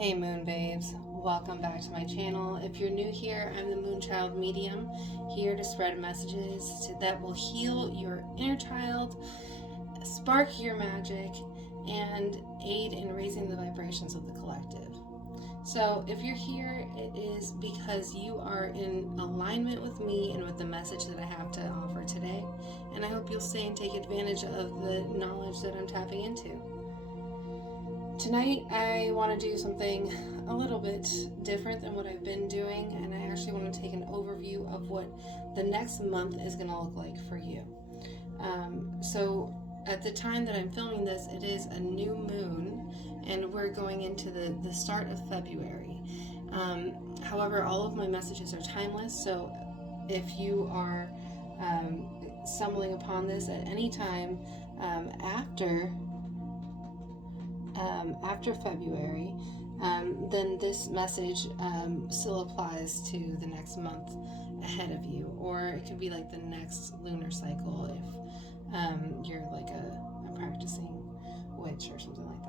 Hey Moon Babes, welcome back to my channel. If you're new here, I'm the Moonchild Medium, here to spread messages that will heal your inner child, spark your magic, and aid in raising the vibrations of the collective. So if you're here, it is because you are in alignment with me and with the message that I have to offer today. And I hope you'll stay and take advantage of the knowledge that I'm tapping into. Tonight I want to do something a little bit different than what I've been doing, and I actually want to take an overview of what the next month is going to look like for you. So at the time that I'm filming this, it is a new moon, and we're going into the start of February. However, all of my messages are timeless, so if you are stumbling upon this at any time after February, then this message still applies to the next month ahead of you, or it could be like the next lunar cycle if you're like a practicing witch or something like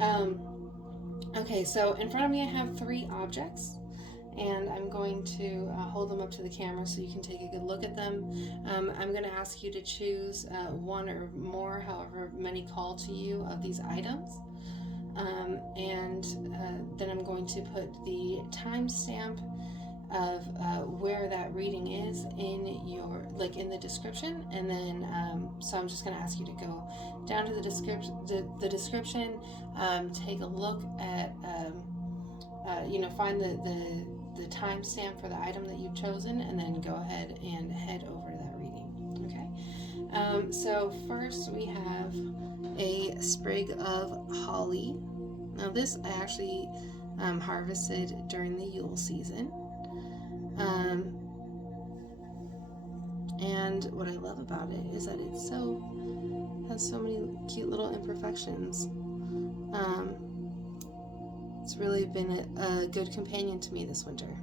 that. Okay, so in front of me I have 3 objects, and I'm going to hold them up to the camera so you can take a good look at them. I'm going to ask you to choose one or more, however many call to you, of these items. And then I'm going to put the timestamp of where that reading is in the description, and then so I'm just going to ask you to go down to the description, take a look at find the timestamp for the item that you've chosen, and then go ahead and head over to that reading. Okay. So first we have a sprig of holly. Now this I actually harvested during the Yule season. And what I love about it is that it has so many cute little imperfections. It's really been a good companion to me this winter.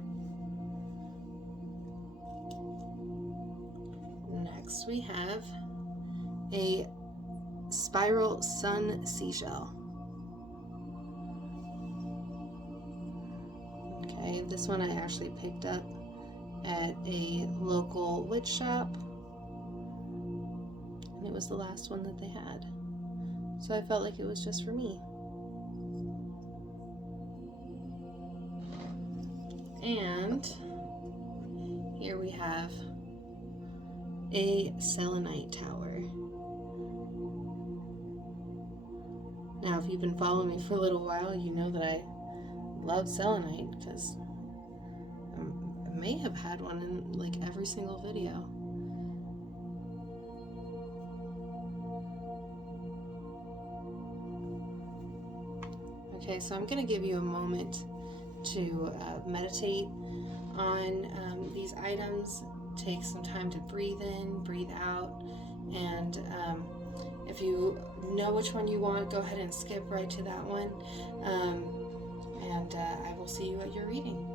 Next we have a spiral Sun Seashell. Okay, this one I actually picked up at a local witch shop, and it was the last one that they had, so I felt like it was just for me. And here we have a Selenite Tower. Now, if you've been following me for a little while, you know that I love selenite, because I may have had one in like every single video. Okay, so I'm going to give you a moment to meditate on these items. Take some time to breathe in, breathe out, and if you know which one you want, go ahead and skip right to that one, and I will see you at your reading.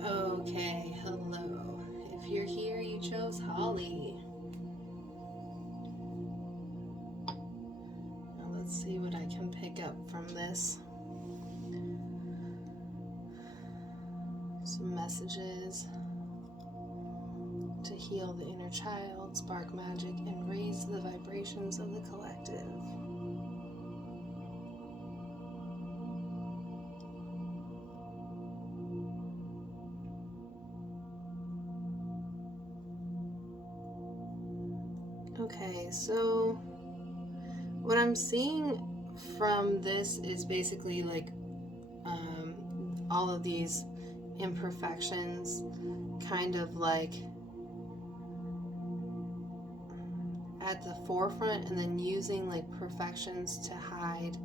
Okay, hello. If you're here, you chose holly. Now let's see what I can pick up from this. Some messages to heal the inner child, spark magic, and raise the vibrations of the collective. Okay, so what I'm seeing from this is basically like all of these imperfections kind of like at the forefront, and then using like perfections to hide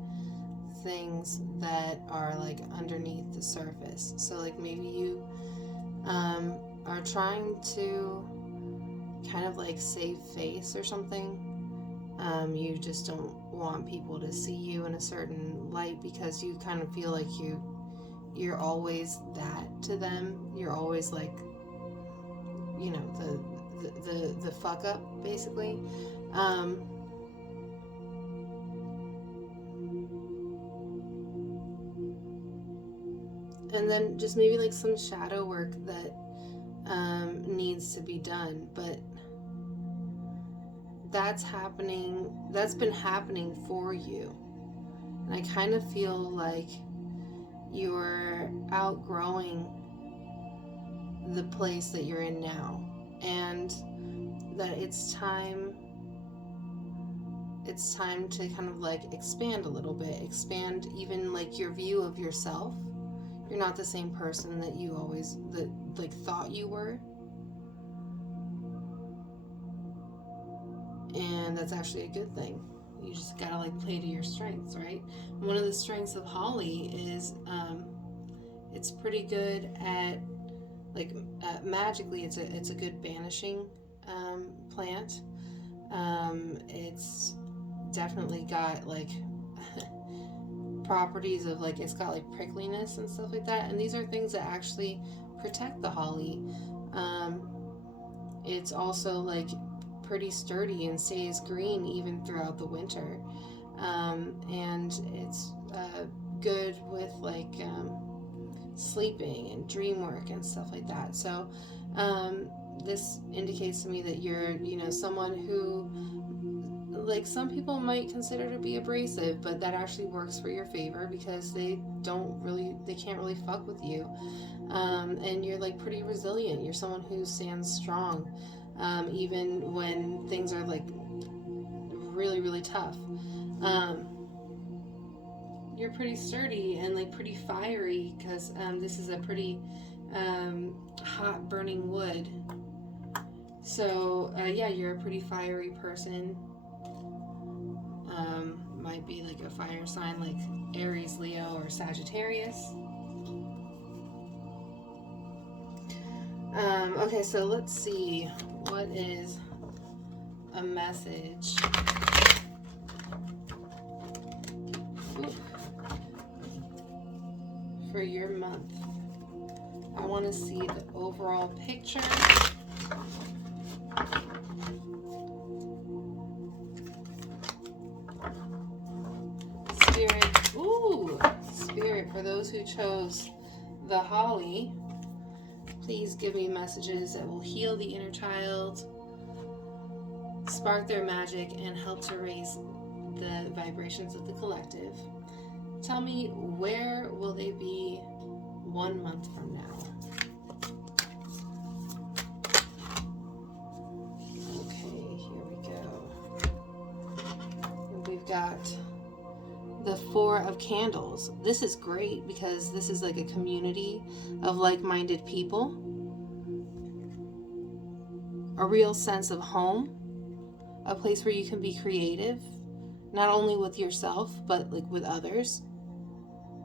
things that are like underneath the surface. So like maybe you are trying to kind of like save face or something. You just don't want people to see you in a certain light because you kind of feel like you're always that to them. You're always like, you know, the fuck up basically. And then just maybe like some shadow work that needs to be done, but that's been happening for you. And I kind of feel like you're outgrowing the place that you're in now, and that it's time to kind of like expand a little bit, expand even like your view of yourself. You're not the same person that you always like thought you were. And that's actually a good thing. You just gotta like play to your strengths, right? One of the strengths of holly is it's pretty good at like magically. It's a good banishing plant. It's definitely got like properties of like, it's got like prickliness and stuff like that, and these are things that actually protect the holly. It's also like pretty sturdy and stays green even throughout the winter, and it's good with like sleeping and dream work and stuff like that. So this indicates to me that you're, you know, someone who, like, some people might consider to be abrasive, but that actually works for your favor because they can't really fuck with you. And you're like pretty resilient. You're someone who stands strong, even when things are like really, really tough. You're pretty sturdy and like pretty fiery because this is a pretty hot burning wood. So yeah, you're a pretty fiery person. Might be like a fire sign like Aries, Leo, or Sagittarius. Okay, so let's see. What is a message? For your month? I want to see the overall picture. Spirit, for those who chose the holly, please give me messages that will heal the inner child, spark their magic, and help to raise the vibrations of the collective. Tell me, where will they be 1 month from now? Okay, here we go. And we've got the Four of Candles. This is great because this is like a community of like-minded people. A real sense of home. A place where you can be creative, not only with yourself, but like with others.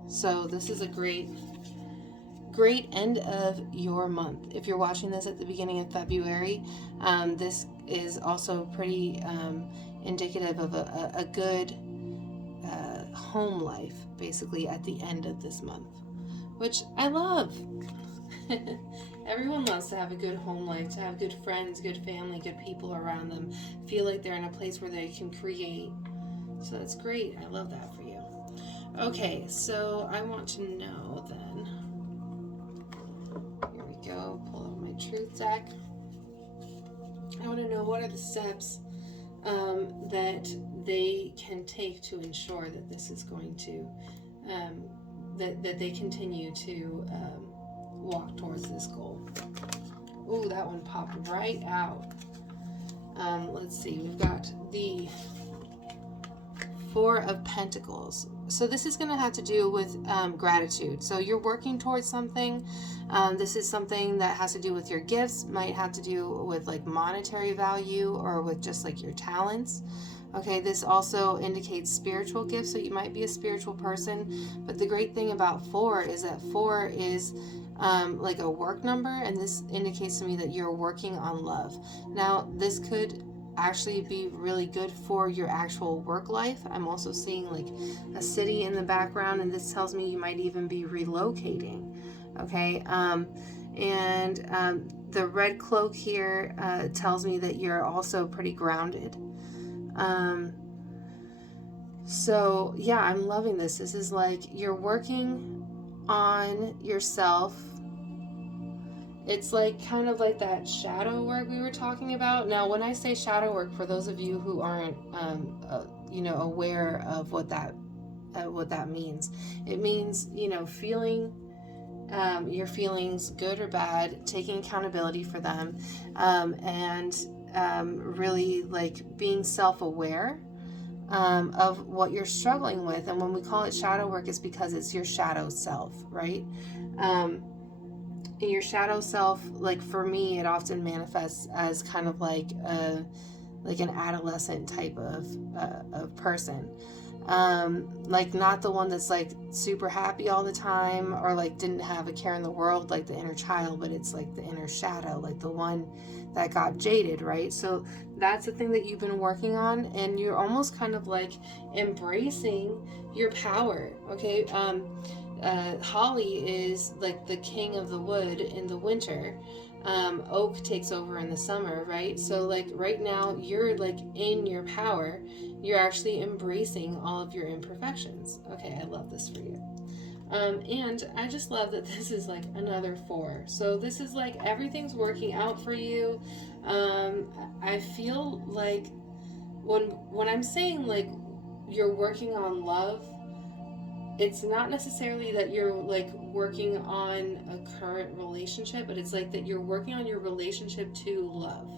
So this is a great end of your month. If you're watching this at the beginning of February, this is also pretty indicative of a good home life, basically, at the end of this month, which I love. Everyone loves to have a good home life, to have good friends, good family, good people around them, feel like they're in a place where they can create. So that's great. I love that for you. Okay, so I want to know then. Here we go. Pull out my truth deck. I want to know, what are the steps that they can take to ensure that this is going to, that they continue to walk towards this goal. Ooh, that one popped right out. Let's see, we've got the Four of Pentacles. So this is going to have to do with gratitude. So you're working towards something. This is something that has to do with your gifts, might have to do with like monetary value or with just like your talents. Okay, this also indicates spiritual gifts, so you might be a spiritual person. But the great thing about 4 is that 4 is like a work number, and this indicates to me that you're working on love. Now, this could actually be really good for your actual work life. I'm also seeing like a city in the background, and this tells me you might even be relocating. Okay, the red cloak here tells me that you're also pretty grounded. So yeah, I'm loving this. This is like you're working on yourself. It's like kind of like that shadow work we were talking about. Now, when I say shadow work, for those of you who aren't, aware of what that means, it means, feeling your feelings, good or bad, taking accountability for them, and really like being self-aware of what you're struggling with. And when we call it shadow work, it's because it's your shadow self, right? Your shadow self, like for me, it often manifests as kind of like an adolescent type of person. Like not the one that's like super happy all the time or like didn't have a care in the world, like the inner child, but it's like the inner shadow, like the one that got jaded, right? So that's the thing that you've been working on, and you're almost kind of like embracing your power. Okay. Holly is like the king of the wood in the winter. Oak takes over in the summer, right? So like right now you're like in your power. You're actually embracing all of your imperfections. Okay, I love this for you. And I just love that this is like another 4. So this is like everything's working out for you. I feel like when I'm saying like you're working on love, it's not necessarily that you're like working on a current relationship, but it's like that you're working on your relationship to love.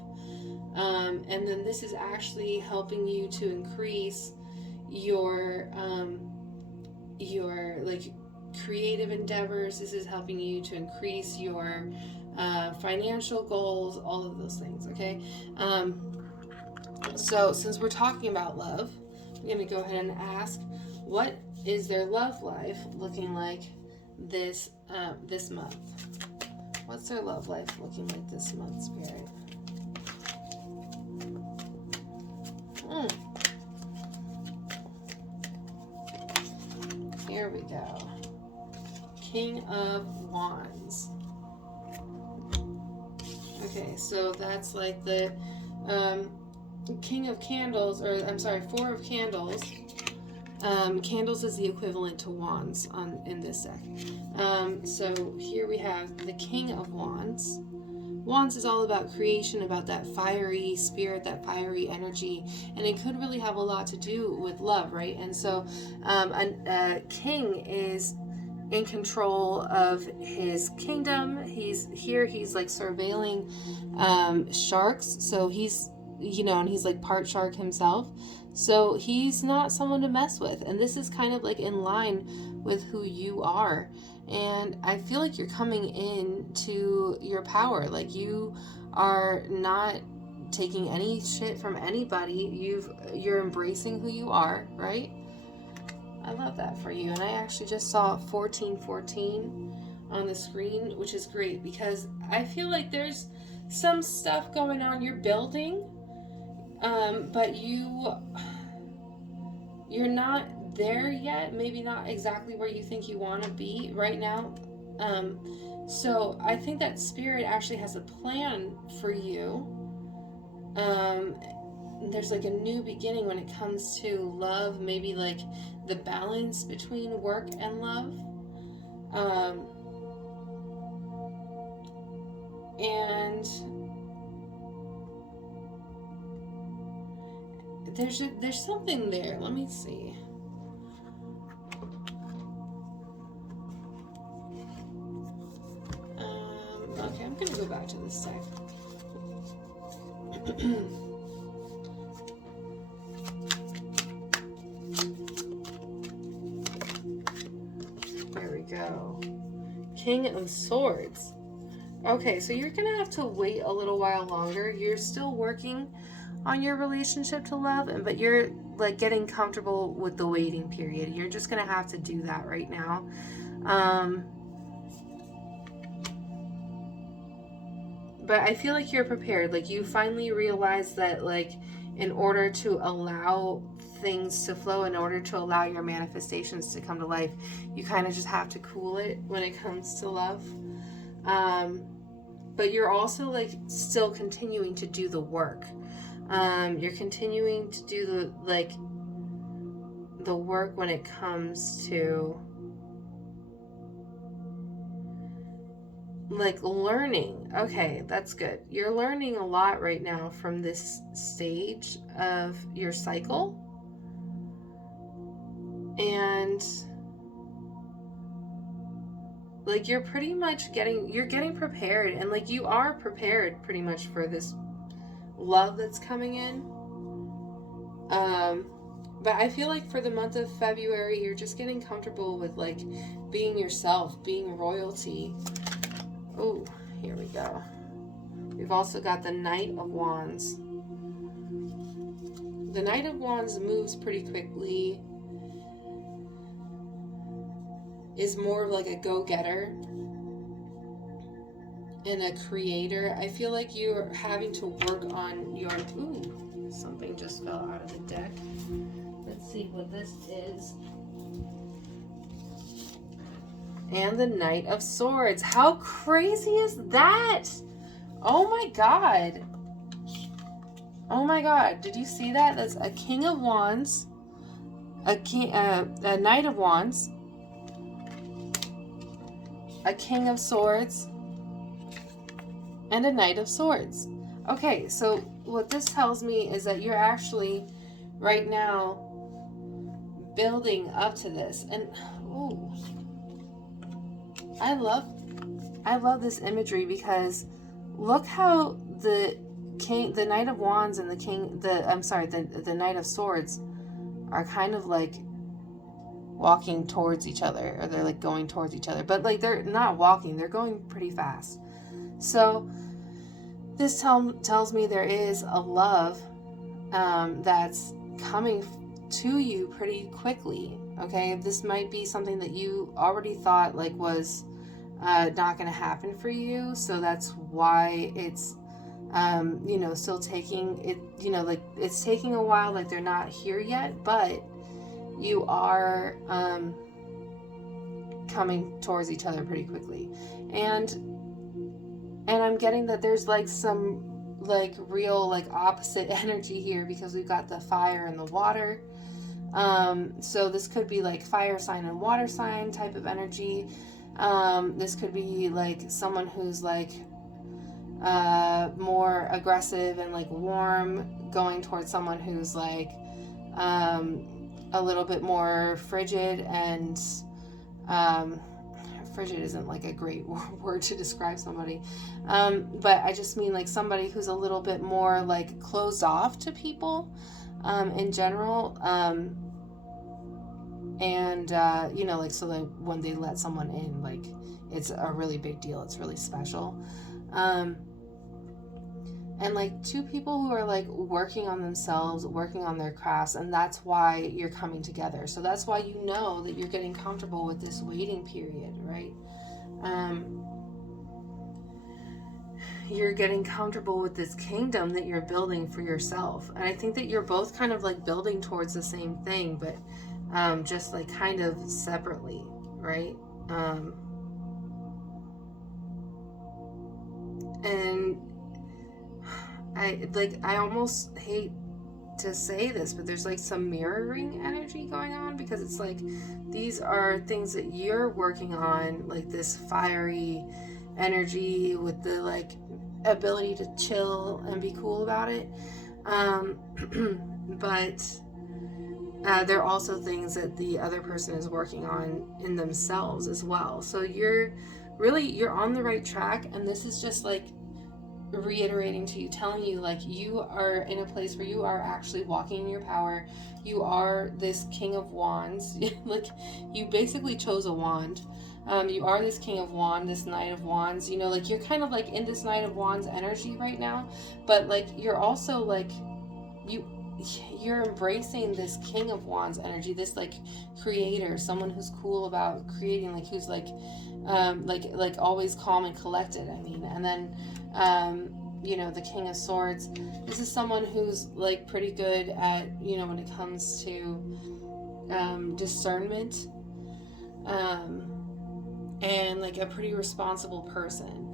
And then this is actually helping you to increase your like creative endeavors. This is helping you to increase your financial goals, all of those things. Okay. So since we're talking about love, I'm going to go ahead and ask, what is their love life looking like this month? What's their love life looking like this month, Spirit? Here we go. King of Wands. Okay, so that's like the King of Candles, or I'm sorry, 4 of Candles. Candles is the equivalent to wands in this deck. So here we have the King of Wands. Wands is all about creation, about that fiery spirit, that fiery energy, and it could really have a lot to do with love, right? And so a king is in control of his kingdom. He's like surveilling sharks, so he's and he's like part shark himself, so he's not someone to mess with. And this is kind of like in line with who you are, and I feel like you're coming into your power. Like you are not taking any shit from anybody. You're embracing who you are, right? I love that for you. And I actually just saw 1414 on the screen, which is great because I feel like there's some stuff going on you're building, but you're not there yet, maybe not exactly where you think you want to be right now. So I think that Spirit actually has a plan for you. There's like a new beginning when it comes to love, maybe like the balance between work and love. And there's something there. Let me see. Okay, I'm gonna go back to this deck. go. King of Swords. Okay, so you're going to have to wait a little while longer. You're still working on your relationship to love, but you're like getting comfortable with the waiting period. You're just going to have to do that right now. But I feel like you're prepared. Like you finally realize that like in order to allow things to flow, in order to allow your manifestations to come to life, you kind of just have to cool it when it comes to love. But you're also like still continuing to do the work. You're continuing to do the work when it comes to like learning. Okay, that's good. You're learning a lot right now from this stage of your cycle. And like you're pretty much getting prepared, and like you are prepared pretty much for this love that's coming in. But I feel like for the month of February, you're just getting comfortable with like being yourself, being royalty. Oh, here we go. We've also got the Knight of Wands. The Knight of Wands moves pretty quickly, is more of like a go-getter and a creator. I feel like you're having to work on your... Ooh, something just fell out of the deck. Let's see what this is. And the Knight of Swords. How crazy is that? Oh my god. Oh my god. Did you see that? That's a King of Wands, a Knight of Wands, a King of Swords, and a Knight of Swords. Okay, so what this tells me is that you're actually right now building up to this. And ooh, I love this imagery, because look how the Knight of Wands and the Knight of Swords are kind of like walking towards each other, or they're like going towards each other, but like they're not walking, they're going pretty fast. So this tells me there is a love that's coming to you pretty quickly. Okay, this might be something that you already thought like was not going to happen for you, so that's why it's still taking it, like it's taking a while, like they're not here yet, but you are coming towards each other pretty quickly. And I'm getting that there's like some like real like opposite energy here, because we've got the fire and the water. So this could be like fire sign and water sign type of energy. This could be like someone who's like more aggressive and like warm, going towards someone who's like a little bit more frigid. And frigid isn't like a great word to describe somebody, but I just mean like somebody who's a little bit more like closed off to people in general, like so that when they let someone in, like it's a really big deal, it's really special. And like two people who are like working on themselves, working on their crafts, and that's why you're coming together. So that's why you know that you're getting comfortable with this waiting period, right? You're getting comfortable with this kingdom that you're building for yourself. And I think that you're both kind of like building towards the same thing, but just like kind of separately, right? And I almost hate to say this, but there's like some mirroring energy going on, because it's like these are things that you're working on, like this fiery energy with the like ability to chill and be cool about it. But there are also things that the other person is working on in themselves as well. So you're on the right track, and this is just like reiterating to you, telling you like you are in a place where you are actually walking in your power. You are this King of Wands. Like you basically chose a wand, You are this King of Wands, this Knight of Wands. You know, like you're kind of like in this Knight of Wands energy right now, but like you're also like you're embracing this King of Wands energy, this like creator, someone who's cool about creating, like who's like always calm and collected. I mean, and then you know, the King of Swords. This is someone who's like pretty good at, you know, when it comes to discernment, and like a pretty responsible person.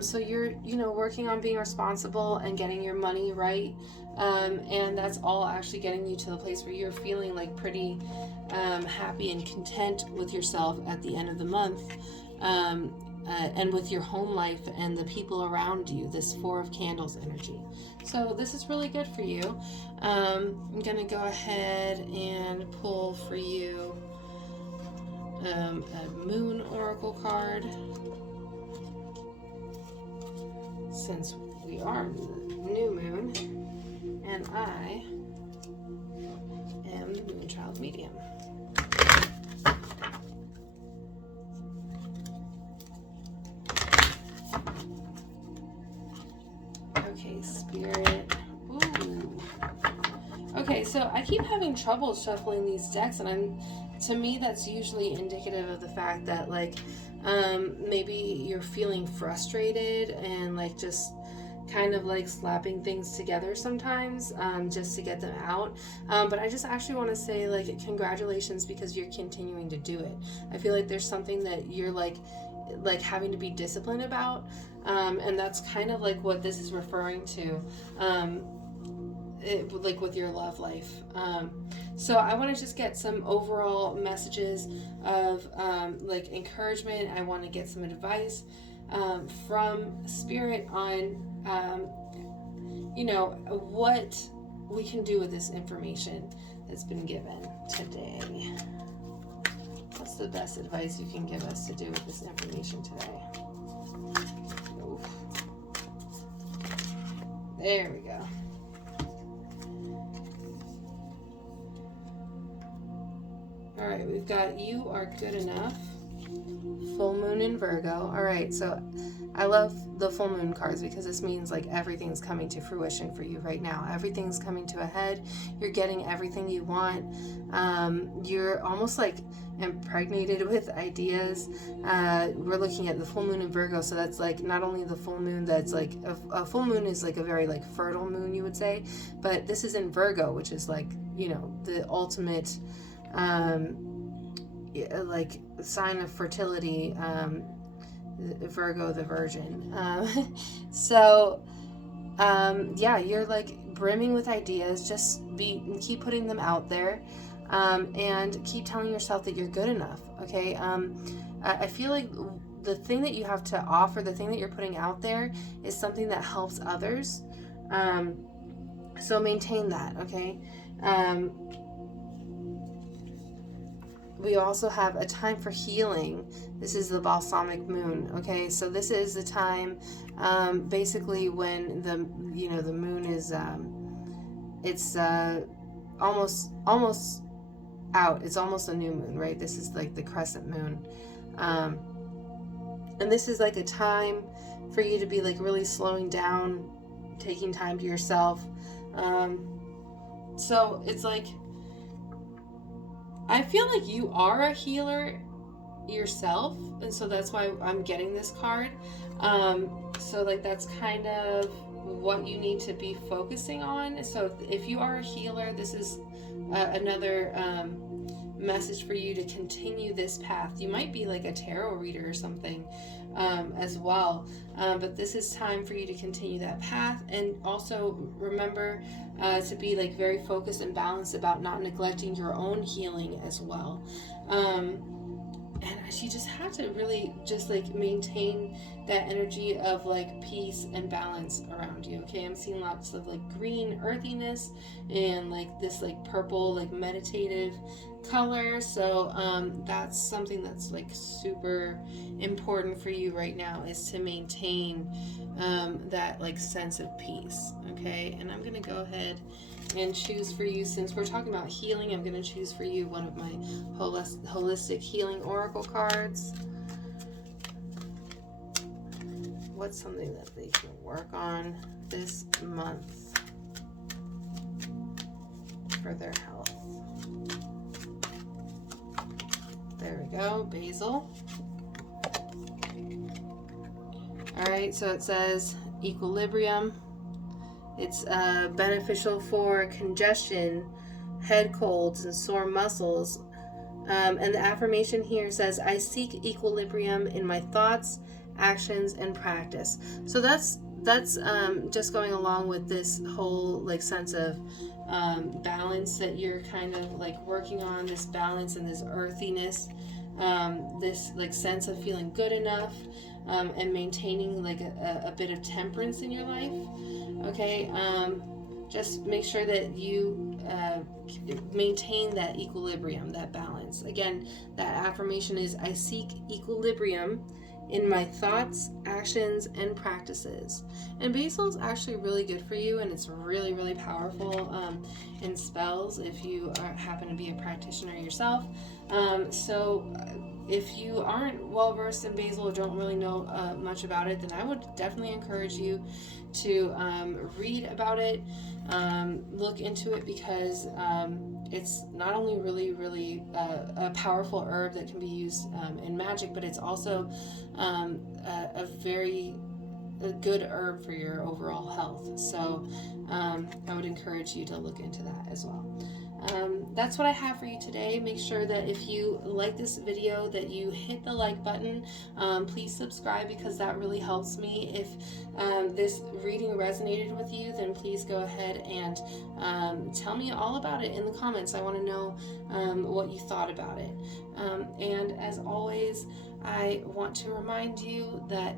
So you're, you know, working on being responsible and getting your money right. And that's all actually getting you to the place where you're feeling like pretty happy and content with yourself at the end of the month. And with your home life and the people around you, this Four of Candles energy. So this is really good for you. I'm going to go ahead and pull for you a Moon Oracle card. Since we are in the new moon, and I am the Moonchild Medium. Okay, Spirit. Ooh. Okay, so I keep having trouble shuffling these decks, and to me that's usually indicative of the fact that like maybe you're feeling frustrated and like just kind of like slapping things together sometimes just to get them out, but I just actually want to say like congratulations, because you're continuing to do it. I feel like there's something that you're like having to be disciplined about, and that's kind of like what this is referring to, like with your love life. So I want to just get some overall messages of like encouragement. I want to get some advice from Spirit on you know, what we can do with this information that's been given today. What's the best advice you can give us to do with this information today? Oof. There we go. All right, we've got You Are Good Enough, full moon in Virgo. All right, so I love the full moon cards because this means like everything's coming to fruition for you right now. Everything's coming to a head. You're getting everything you want. You're almost like impregnated with ideas. We're looking at the full moon in Virgo, so that's like not only the full moon that's like a full moon is like a very like fertile moon, you would say, but this is in Virgo, which is like, you know, the ultimate like sign of fertility, Virgo the Virgin. So yeah, you're like brimming with ideas. Just keep putting them out there, and keep telling yourself that you're good enough. Okay. I feel like the thing that you have to offer, the thing that you're putting out there, is something that helps others. So maintain that. Okay. We also have a time for healing. This is the balsamic moon. Okay, so this is the time, basically when the moon is it's almost out. It's almost a new moon, right? This is like the crescent moon, and this is like a time for you to be like really slowing down, taking time to yourself. So it's like, I feel like you are a healer yourself, and so that's why I'm getting this card. So like that's kind of what you need to be focusing on. So if you are a healer, this is another message for you to continue this path. You might be like a tarot reader or something as well, but this is time for you to continue that path, and also remember to be like very focused and balanced about not neglecting your own healing as well. And you just have to really just like maintain that energy of like peace and balance around you. Okay, I'm seeing lots of like green earthiness and like this like purple like meditative color. So that's something that's like super important for you right now, is to maintain that like sense of peace. Okay, and I'm gonna go ahead and choose for you, since we're talking about healing, I'm going to choose for you one of my holistic healing oracle cards. What's something that they can work on this month for their health? There we go, basil. All right, so it says equilibrium. It's beneficial for congestion, head colds, and sore muscles. And the affirmation here says, I seek equilibrium in my thoughts, actions, and practice. So that's just going along with this whole like sense of balance that you're kind of like working on, this balance and this earthiness, this like sense of feeling good enough, and maintaining like a bit of temperance in your life. Okay, just make sure that you maintain that equilibrium, that balance. Again, that affirmation is, I seek equilibrium in my thoughts, actions, and practices. And basil is actually really good for you, and it's really, really powerful in spells if you happen to be a practitioner yourself. So if you aren't well versed in basil or don't really know much about it, then I would definitely encourage you to read about it, look into it, because it's not only really, really a powerful herb that can be used in magic, but it's also a very good herb for your overall health. So I would encourage you to look into that as well. That's what I have for you today. Make sure that if you like this video that you hit the like button. Please subscribe, because that really helps me. If this reading resonated with you, then please go ahead and tell me all about it in the comments. I want to know what you thought about it. And as always, I want to remind you that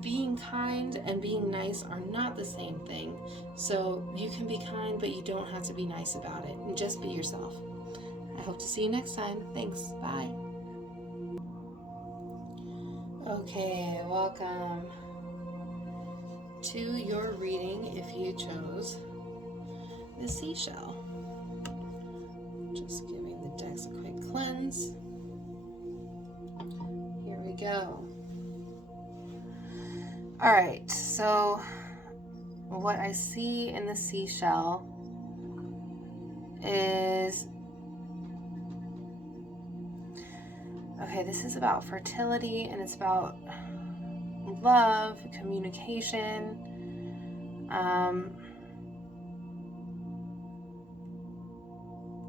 being kind and being nice are not the same thing. So you can be kind, but you don't have to be nice about it. And just be yourself. I hope to see you next time. Thanks. Bye. Okay, welcome to your reading if you chose the seashell. Just giving the decks a quick cleanse. Here we go. All right, so what I see in the seashell is, okay, this is about fertility, and it's about love, communication.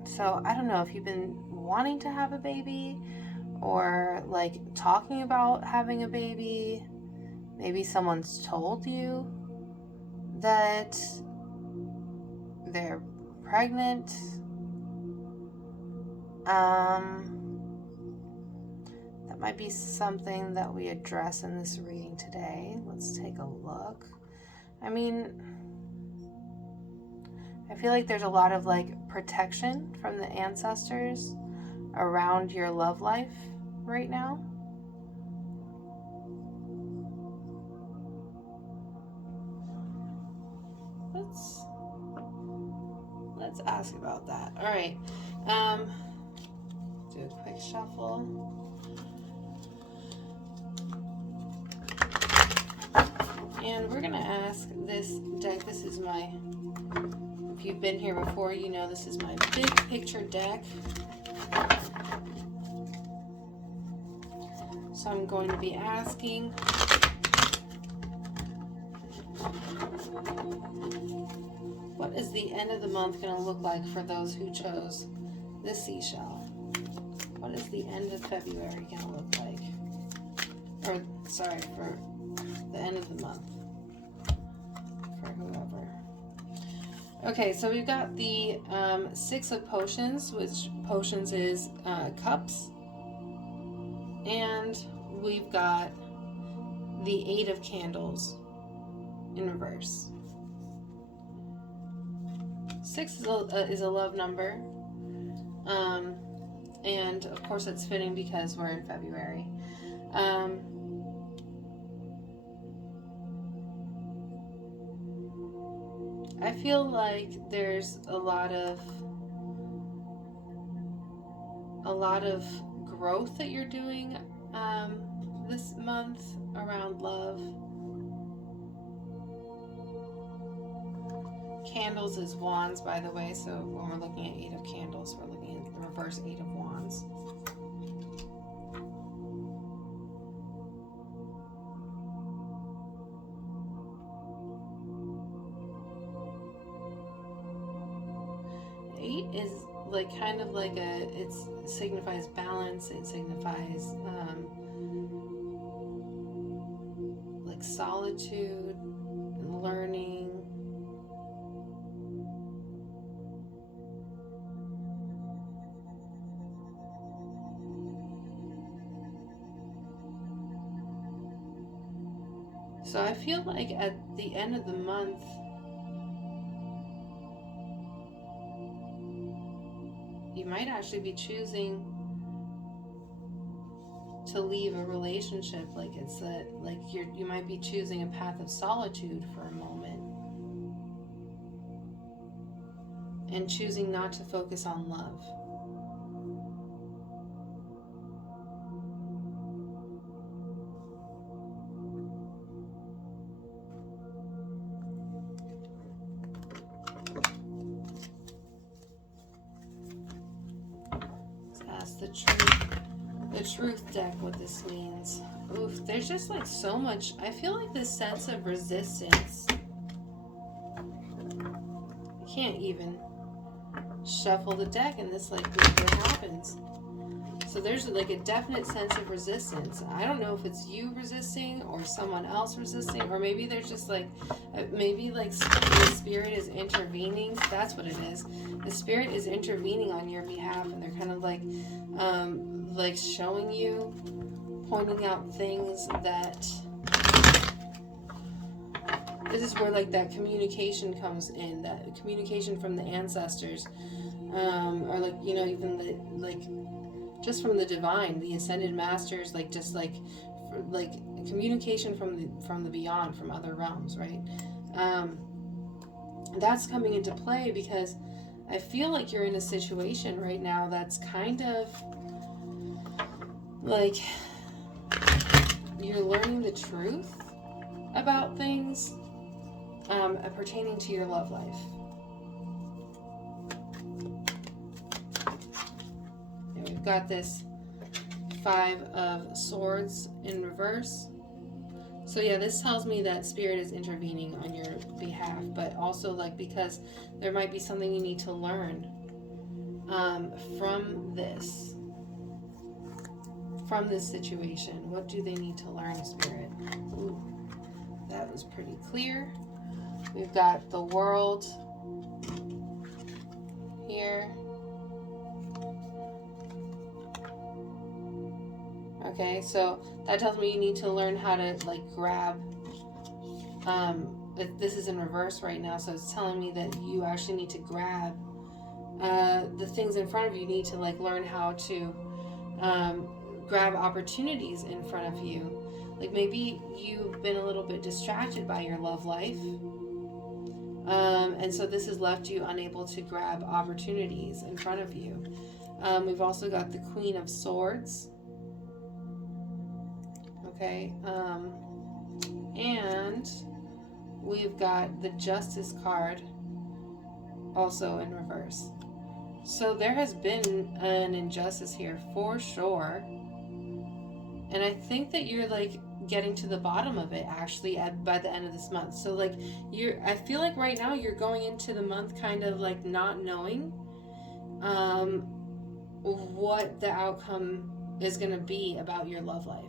So I don't know if you've been wanting to have a baby, or like talking about having a baby. Maybe someone's told you that they're pregnant. That might be something that we address in this reading today. Let's take a look. I mean, I feel like there's a lot of like protection from the ancestors around your love life right now. Let's ask about that. All right. Do a quick shuffle. And we're gonna ask this deck. This is my, if you've been here before, you know this is my big picture deck. So I'm going to be asking, what is the end of the month going to look like for those who chose the seashell? What is the end of February going to look like? Or, sorry, for the end of the month. For whoever. Okay, so we've got the Six of Potions, which potions is cups. And we've got the Eight of Candles in reverse. 6 is a love number, and of course it's fitting because we're in February. I feel like there's a lot of growth that you're doing this month around love. Candles is wands, by the way, so when we're looking at 8 of candles, we're looking at the reverse 8 of wands. Eight is like kind of like it signifies balance. It signifies like solitude and learning. So I feel like at the end of the month, you might actually be choosing to leave a relationship. Like it's you might be choosing a path of solitude for a moment and choosing not to focus on love. The truth deck, what this means. Oof, there's just like so much. I feel like this sense of resistance. I can't even shuffle the deck and this like what happens. So there's like a definite sense of resistance. I don't know if it's you resisting or someone else resisting, or maybe there's just like maybe like the spirit is intervening. That's what it is. The spirit is intervening on your behalf, and they're kind of like showing you, pointing out things that. This is where like that communication comes in, that communication from the ancestors, or like even the like. Just from the divine, the ascended masters, like just like communication from the beyond, from other realms, right? That's coming into play because I feel like you're in a situation right now that's kind of like you're learning the truth about things pertaining to your love life. We've got this 5 of Swords in reverse. So yeah, this tells me that spirit is intervening on your behalf, but also like because there might be something you need to learn from this situation. What do they need to learn, spirit? Ooh, that was pretty clear. We've got the World here. Okay, so that tells me you need to learn how to like grab. This is in reverse right now, so it's telling me that you actually need to grab the things in front of you. You need to like learn how to grab opportunities in front of you. Like maybe you've been a little bit distracted by your love life, and so this has left you unable to grab opportunities in front of you. We've also got the Queen of Swords. Okay, and we've got the Justice card also in reverse. So there has been an injustice here for sure, and I think that you're like getting to the bottom of it actually by the end of this month. So like I feel like right now you're going into the month kind of like not knowing what the outcome is going to be about your love life.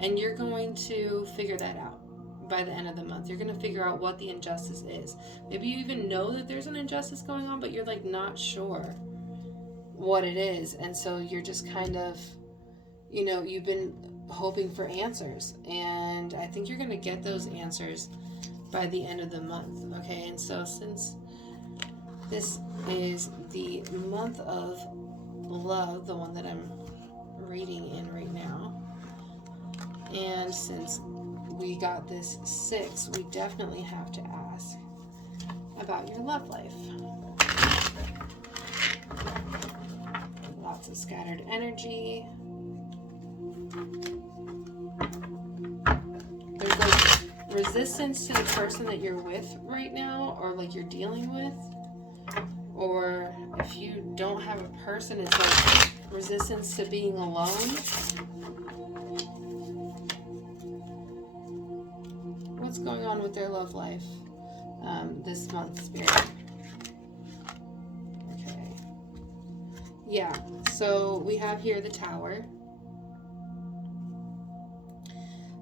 And you're going to figure that out by the end of the month. You're going to figure out what the injustice is. Maybe you even know that there's an injustice going on, but you're like not sure what it is. And so you're just kind of, you've been hoping for answers. And I think you're going to get those answers by the end of the month. Okay, and so since this is the month of love, the one that I'm reading in right now, and since we got this 6, we definitely have to ask, about your love life. Lots of scattered energy. There's like resistance to the person that you're with right now, or like you're dealing with. Or if you don't have a person, it's like resistance to being alone. What's going on with their love life this month, Spirit? Okay. Yeah, so we have here the Tower.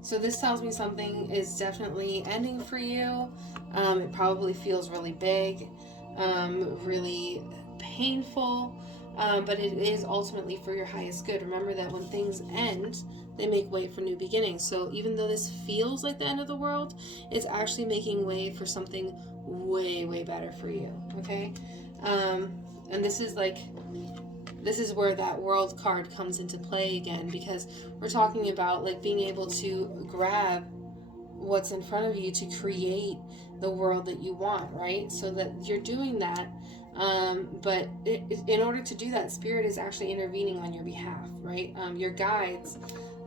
So this tells me something is definitely ending for you. It probably feels really big, really painful, but it is ultimately for your highest good. Remember that when things end, they make way for new beginnings. So even though this feels like the end of the world, it's actually making way for something way, way better for you, okay? And this is where that World card comes into play again, because we're talking about like being able to grab what's in front of you to create the world that you want, right? So that you're doing that, but in order to do that, Spirit is actually intervening on your behalf, right? Your guides,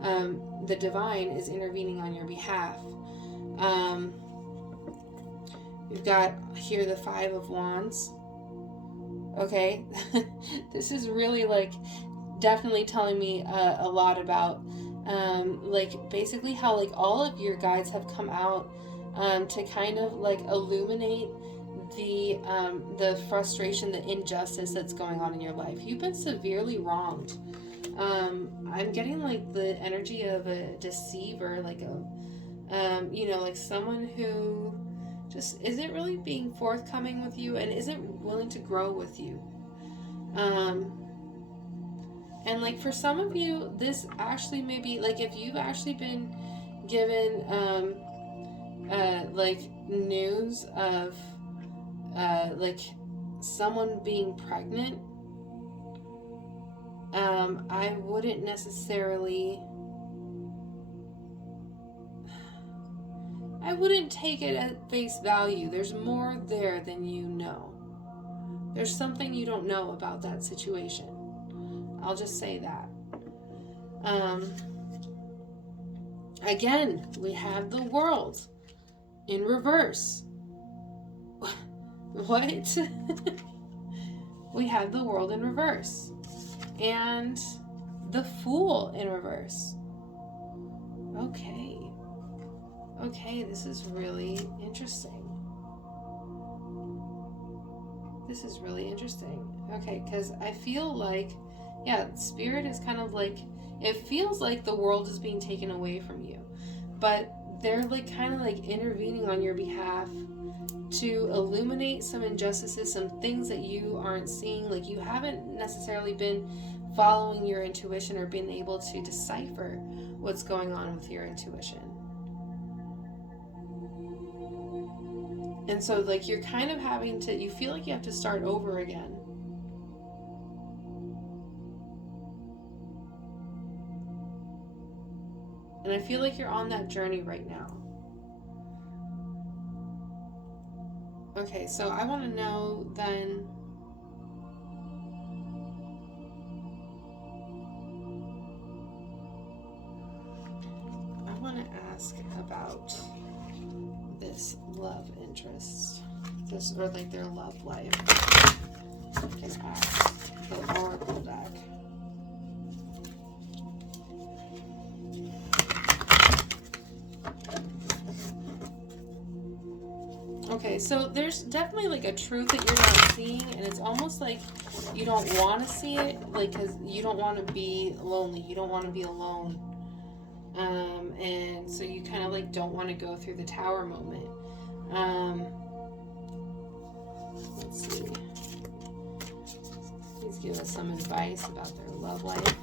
the divine is intervening on your behalf. You've got here the 5 of Wands. Okay, this is really like definitely telling me a lot about like basically how like all of your guides have come out to kind of like illuminate the frustration, the injustice that's going on in your life. You've been severely wronged. I'm getting like the energy of a deceiver, like a like someone who just isn't really being forthcoming with you and isn't willing to grow with you. And like for some of you, this actually may be like if you've actually been given like news of like someone being pregnant, I wouldn't necessarily take it at face value. There's more there than you know. There's something you don't know about that situation. I'll just say that. Again, we have the World in reverse. What? We have the World in reverse. And the Fool in reverse. Okay, this is really interesting. Okay, because I feel like, yeah, Spirit is kind of like, it feels like the world is being taken away from you. But they're like kind of like intervening on your behalf to illuminate some injustices, some things that you aren't seeing. Like you haven't necessarily been following your intuition or been able to decipher what's going on with your intuition. And so like you're kind of having to, you feel like you have to start over again. And I feel like you're on that journey right now. Okay, so I want to know then, I want to ask about this love interest, this, or like their love life. I can ask the Oracle deck. Okay, so there's definitely like a truth that you're not seeing, and it's almost like you don't want to see it, like because you don't want to be lonely, you don't want to be alone, and so you kind of like don't want to go through the Tower moment. Let's see. Please give us some advice about their love life.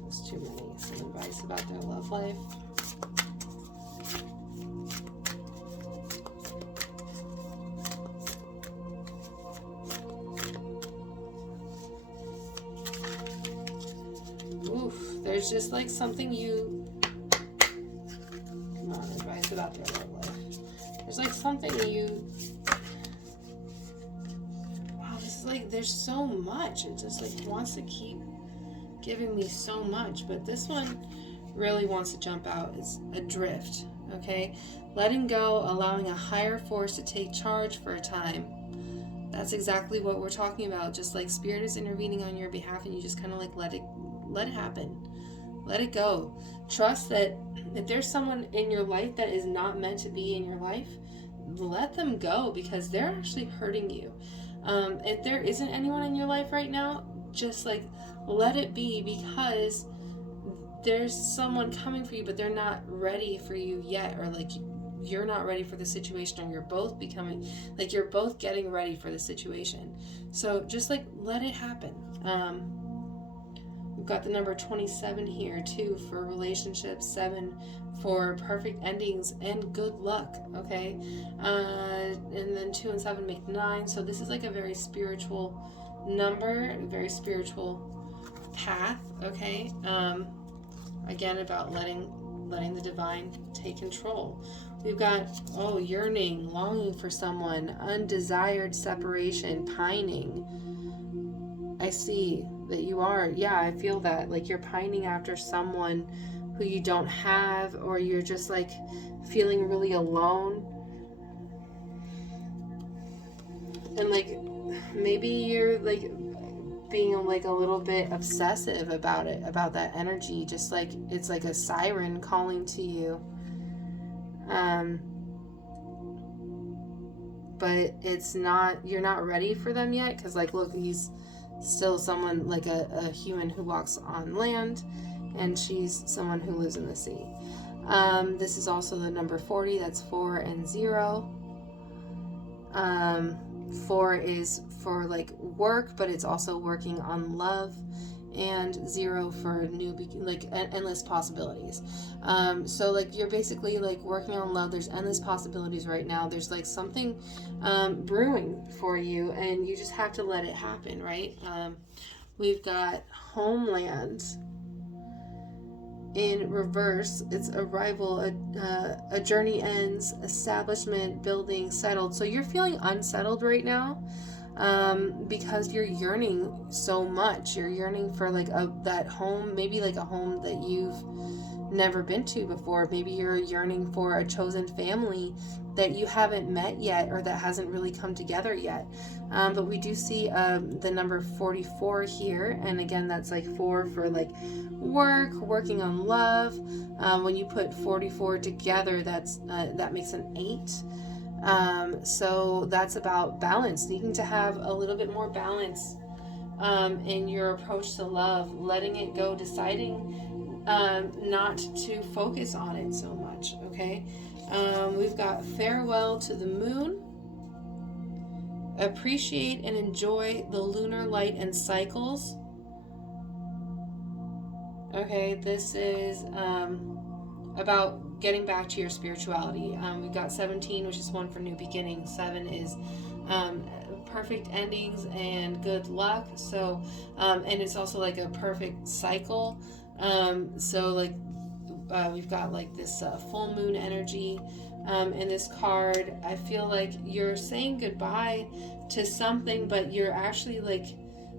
There's too many. Some advice about their love life. There's just like something you, come on, advice about their love life. There's like something you there's so much. It just like wants to keep giving me so much. But this one really wants to jump out. It's adrift. Okay, letting go, allowing a higher force to take charge for a time. That's exactly what we're talking about. Just like Spirit is intervening on your behalf, and you just kind of like let it happen. Let it go. Trust that if there's someone in your life that is not meant to be in your life, let them go, because they're actually hurting you. If there isn't anyone in your life right now, just like let it be, because there's someone coming for you, but they're not ready for you yet, or like you're not ready for the situation, or you're both becoming like you're both getting ready for the situation. So just like let it happen. We've got the number 27 here, 2 for relationships, 7 for perfect endings and good luck. Okay, and then 2 and 7 make 9. So this is like a very spiritual number, a very spiritual path. Okay, again, about letting the divine take control. We've got, yearning, longing for someone, undesired separation, pining. I see that you are. Yeah, I feel that. Like you're pining after someone who you don't have, or you're just like feeling really alone. And like maybe you're like being like a little bit obsessive about it, about that energy, just like it's like a siren calling to you. But it's not, you're not ready for them yet, because like look, he's still someone like a human who walks on land, and she's someone who lives in the sea. This is also the number 40. That's 4 and 0. 4 is for like work, but it's also working on love, and 0 for like endless possibilities. So like you're basically like working on love. There's endless possibilities right now. There's like something brewing for you, and you just have to let it happen, right? We've got homeland in reverse. It's arrival, a journey ends, establishment, building, settled. So you're feeling unsettled right now, because you're yearning so much. You're yearning for like that home, maybe like a home that you've never been to before. Maybe you're yearning for a chosen family that you haven't met yet, or that hasn't really come together yet. But we do see the number 44 here, and again, that's like 4 for like working on love. When you put 44 together, that makes an 8. So that's about balance, needing to have a little bit more balance in your approach to love, letting it go, deciding not to focus on it so much. Okay, we've got farewell to the moon. Appreciate and enjoy the lunar light and cycles. Okay, this is about getting back to your spirituality. We've got 17, which is 1 for new beginnings. 7 is perfect endings and good luck. So, and it's also like a perfect cycle. So like we've got like this full moon energy in this card. I feel like you're saying goodbye to something, but you're actually like,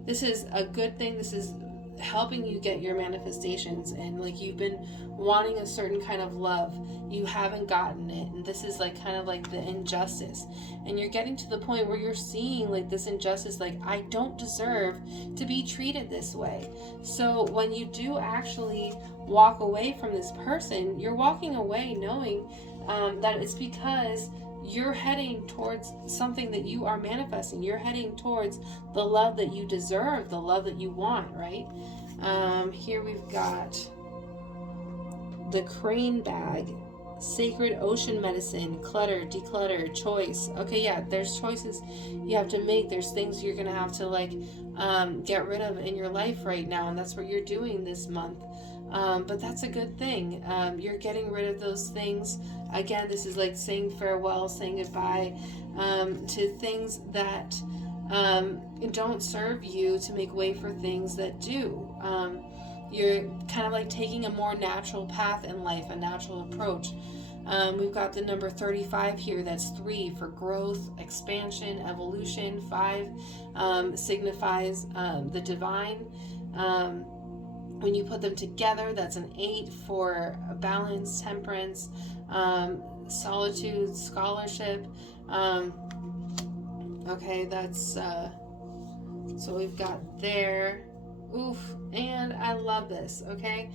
this is a good thing. This is helping you get your manifestations, and like you've been wanting a certain kind of love, you haven't gotten it, and this is like kind of like the injustice, and you're getting to the point where you're seeing like this injustice, like I don't deserve to be treated this way. So when you do actually walk away from this person, you're walking away knowing that it's because you're heading towards something that you are manifesting. You're heading towards the love that you deserve, the love that you want, right? Here we've got the crane bag, sacred ocean medicine, clutter, declutter, choice. Okay, yeah, there's choices you have to make. There's things you're going to have to like get rid of in your life right now, and that's what you're doing this month. But that's a good thing. You're getting rid of those things. Again, this is like saying farewell, saying goodbye to things that don't serve you, to make way for things that do. You're kind of like taking a more natural path in life, a natural approach. We've got the number 35 here. That's 3 for growth, expansion, evolution. 5 signifies the divine. When you put them together, that's an 8 for balance, temperance, solitude, scholarship. Okay, that's so we've got there. Oof, and I love this, okay?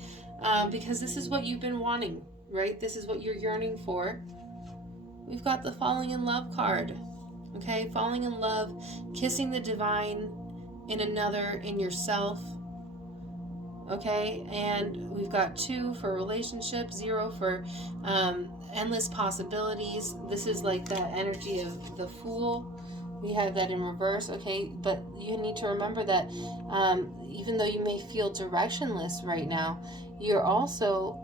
Because this is what you've been wanting, right? This is what you're yearning for. We've got the falling in love card, okay? Falling in love, kissing the divine in another, in yourself, okay? And we've got 2 for relationships, 0 for endless possibilities. This is like that energy of the Fool. We have that in reverse, okay? But you need to remember that even though you may feel directionless right now, you're also,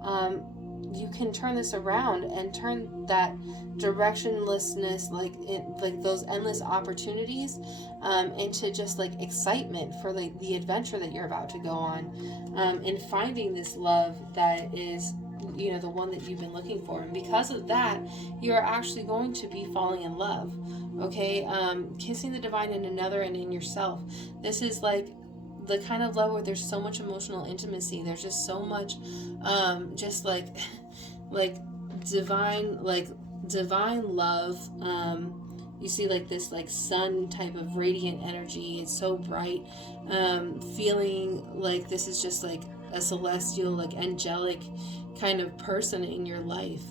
you can turn this around and turn that directionlessness, like those endless opportunities, into just like excitement for like the adventure that you're about to go on, in finding this love that is, you know, the one that you've been looking for. And because of that, you're actually going to be falling in love, okay? Kissing the divine in another and in yourself. This is like the kind of love where there's so much emotional intimacy. There's just so much just like divine love. You see like this like sun type of radiant energy. It's so bright, feeling like this is just like a celestial, like angelic kind of person in your life.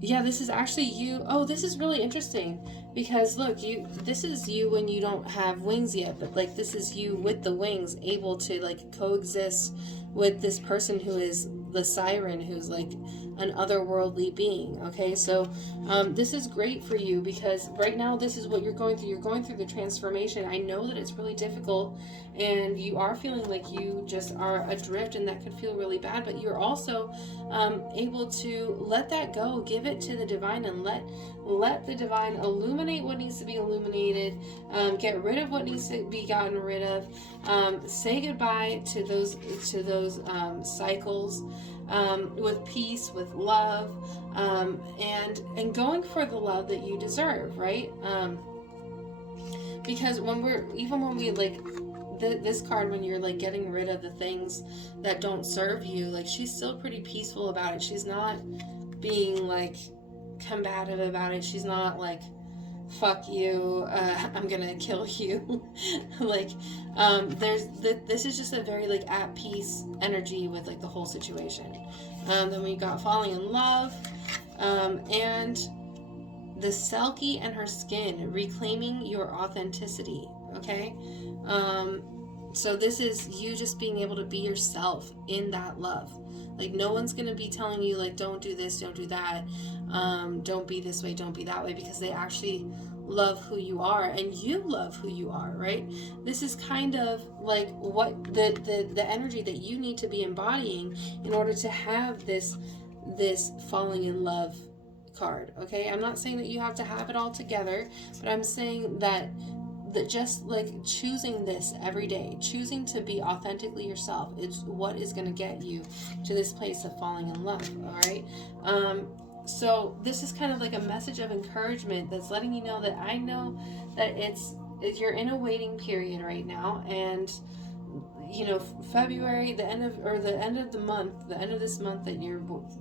Yeah, this is actually you. Oh, this is really interesting because look, this is you when you don't have wings yet, but like this is you with the wings, able to like coexist with this person who is the siren, who's like an otherworldly being. Okay, so this is great for you because right now this is what you're going through. You're going through the transformation. I know that it's really difficult and you are feeling like you just are adrift, and that could feel really bad, but you're also able to let that go, give it to the divine, and let the divine illuminate what needs to be illuminated, get rid of what needs to be gotten rid of, say goodbye to those cycles, with peace, with love, and going for the love that you deserve, right? Because when we like this card, when you're like getting rid of the things that don't serve you, like she's still pretty peaceful about it. She's not being like combative about it. She's not like, fuck you, I'm gonna kill you. Like this is just a very like at peace energy with like the whole situation. Then we got falling in love, and the Selkie and her skin, reclaiming your authenticity. Okay, so this is you just being able to be yourself in that love. Like no one's gonna be telling you like don't do this, don't do that, don't be this way, don't be that way, because they actually love who you are and you love who you are, right? This is kind of like what the energy that you need to be embodying in order to have this falling in love card. Okay, I'm not saying that you have to have it all together, but I'm saying that just like choosing this every day, choosing to be authentically yourself, it's what is going to get you to this place of falling in love. All right, so this is kind of like a message of encouragement that's letting you know that I know that you're in a waiting period right now, and you know, February, the end of the month, the end of this month that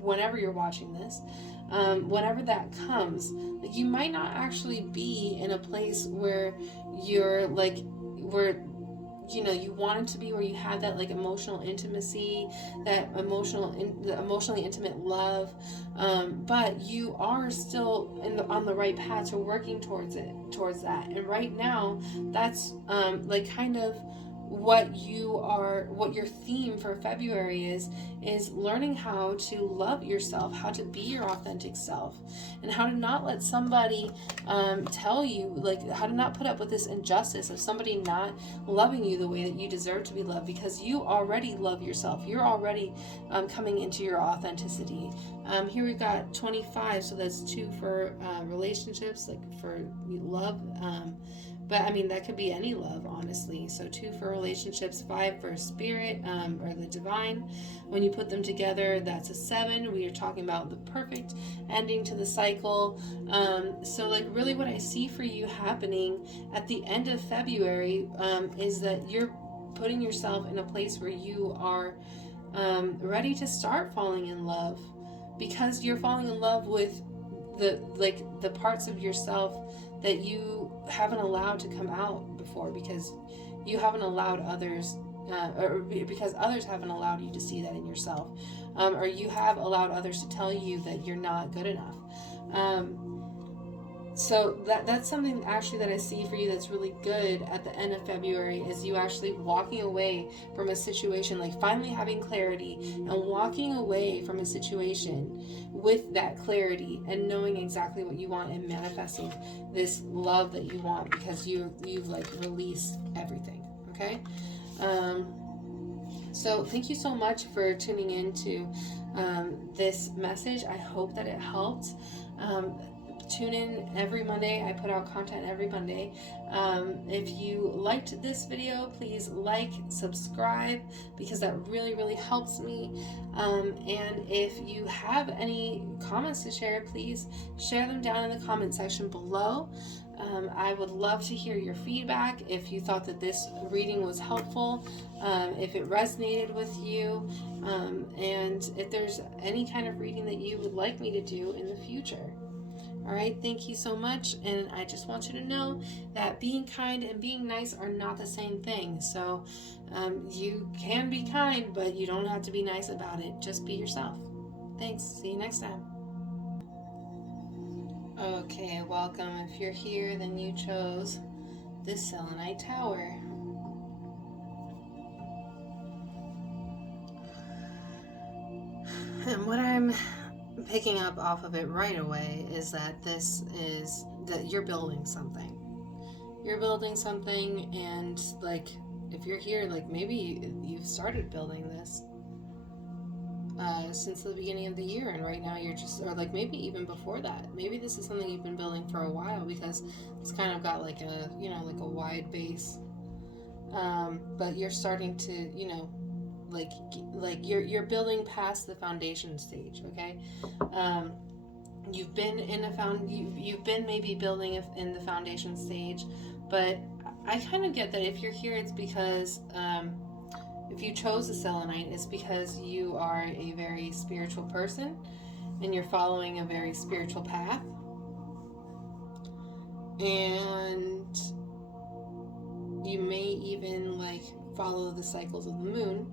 whenever you're watching this, whenever that comes, like you might not actually be in a place where you're like, where, you know, you want it to be, where you have that like emotional intimacy, that emotionally intimate love, but you are still on the right path to working towards that. And right now, that's like kind of what your theme for February is learning how to love yourself, how to be your authentic self, and how to not let somebody tell you, like how to not put up with this injustice of somebody not loving you the way that you deserve to be loved, because you already love yourself. You're already coming into your authenticity. Here we've got 25, so that's 2 for relationships, like for love. But I mean, that could be any love, honestly. So 2 for relationships, 5 for spirit, or the divine. When you put them together, that's a 7. We are talking about the perfect ending to the cycle. So like really what I see for you happening at the end of February is that you're putting yourself in a place where you are ready to start falling in love, because you're falling in love with the parts of yourself that you haven't allowed to come out before, because you haven't allowed others or because others haven't allowed you to see that in yourself, or you have allowed others to tell you that you're not good enough. So that's something actually that I see for you that's really good at the end of February, is you actually walking away from a situation, like finally having clarity and walking away from a situation with that clarity and knowing exactly what you want and manifesting this love that you want, because you've like released everything. Okay. So thank you so much for tuning in to this message. I hope that it helped. Tune in every Monday. I put out content every Monday. If you liked this video, please like, subscribe, because that really, really helps me. And if you have any comments to share, please share them down in the comment section below. I would love to hear your feedback. If you thought that this reading was helpful, if it resonated with you, and if there's any kind of reading that you would like me to do in the future. All right, thank you so much. And I just want you to know that being kind and being nice are not the same thing. So you can be kind, but you don't have to be nice about it. Just be yourself. Thanks. See you next time. Okay, welcome. If you're here, then you chose this Selenite Tower. And what I'm picking up off of it right away is that this is that you're building something. You're building something, and like if you're here, like maybe you've started building this since the beginning of the year, and right now you're just, or like maybe even before that. Maybe this is something you've been building for a while, because it's kind of got like a, you know, like a wide base, but you're starting to, you know, like you're building past the foundation stage. Okay. You've been in you've been maybe building in the foundation stage, but I kind of get that if you're here, it's because if you chose the selenite, it's because you are a very spiritual person and you're following a very spiritual path, and you may even like follow the cycles of the moon.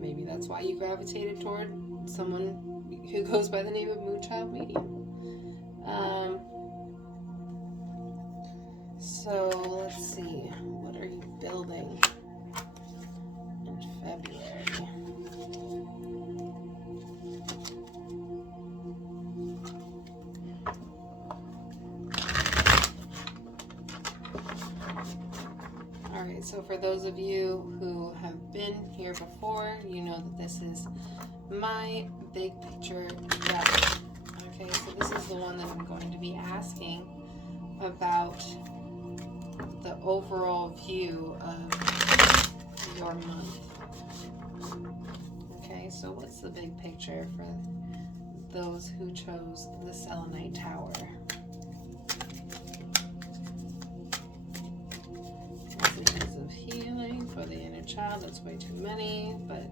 Maybe that's why you gravitated toward someone who goes by the name of Moonchild Medium. So let's see, what are you building in February? Alright, so for those of you who have been here before, you know that this is my big picture deck. Okay, so this is the one that I'm going to be asking about the overall view of your month. Okay, so what's the big picture for those who chose the Selenite Tower? Messages of healing for the inner child. That's way too many, but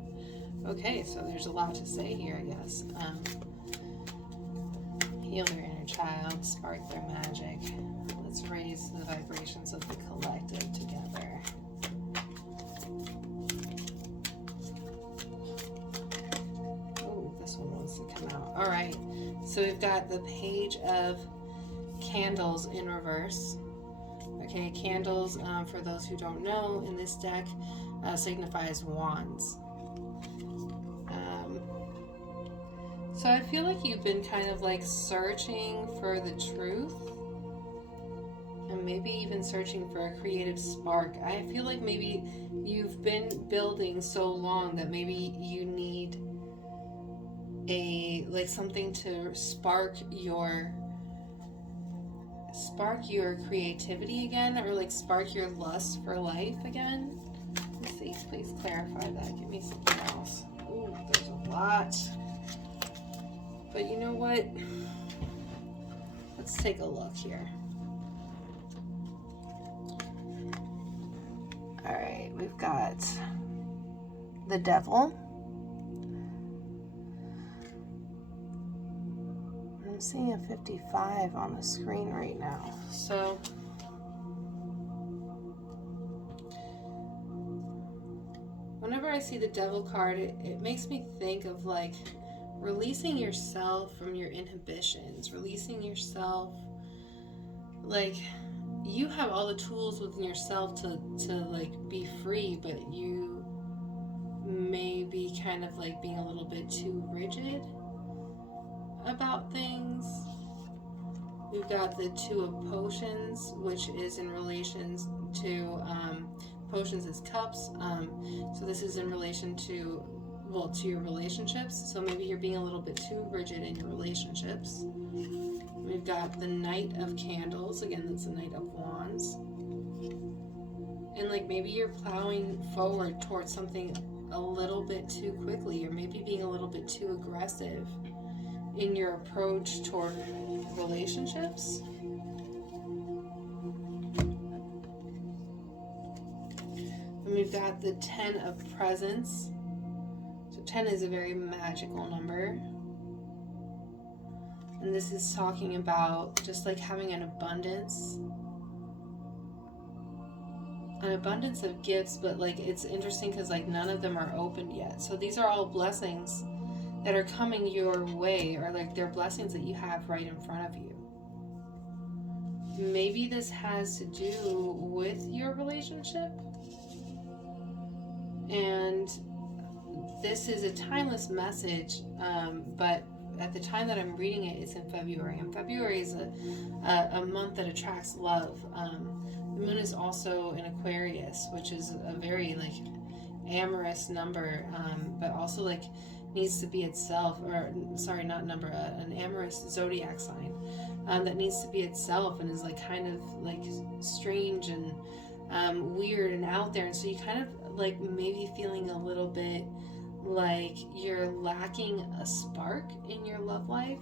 okay, so there's a lot to say here, I guess. Heal their inner child, spark their magic. Let's raise the vibrations of the collective together. Oh, this one wants to come out. All right, so we've got the Page of Candles in reverse. Okay, candles, for those who don't know, in this deck signifies wands. So I feel like you've been kind of like searching for the truth, and maybe even searching for a creative spark. I feel like maybe you've been building so long that maybe you need something to spark your spark your creativity again, or like spark your lust for life again. Let's see, please clarify that. Give me something else. Ooh, there's a lot. But you know what? Let's take a look here. All right, we've got the devil. I'm seeing a 55 on the screen right now. So whenever I see the devil card, it makes me think of like releasing yourself from your inhibitions, releasing yourself. Like, you have all the tools within yourself to like be free, but you may be kind of like being a little bit too rigid about things. We've got the Two of Potions, which is in relation to potions as cups. So this is in relation to, well, to your relationships. So maybe you're being a little bit too rigid in your relationships. We've got the Knight of Candles. Again, that's the Knight of Wands. And like maybe you're plowing forward towards something a little bit too quickly, or maybe being a little bit too aggressive in your approach toward relationships. And we've got the 10 of Presents. So 10 is a very magical number. And this is talking about just like having an abundance of gifts, but like it's interesting because like none of them are opened yet. So these are all blessings that are coming your way, or like they're blessings that you have right in front of you. Maybe this has to do with your relationship, and this is a timeless message, but at the time that I'm reading it, it's in February, and February is a month that attracts love. The moon is also in Aquarius, which is a very like amorous number, but also like needs to be itself, or sorry, not number, an amorous zodiac sign that needs to be itself, and is like kind of like strange and weird and out there. And so you kind of like maybe feeling a little bit like you're lacking a spark in your love life.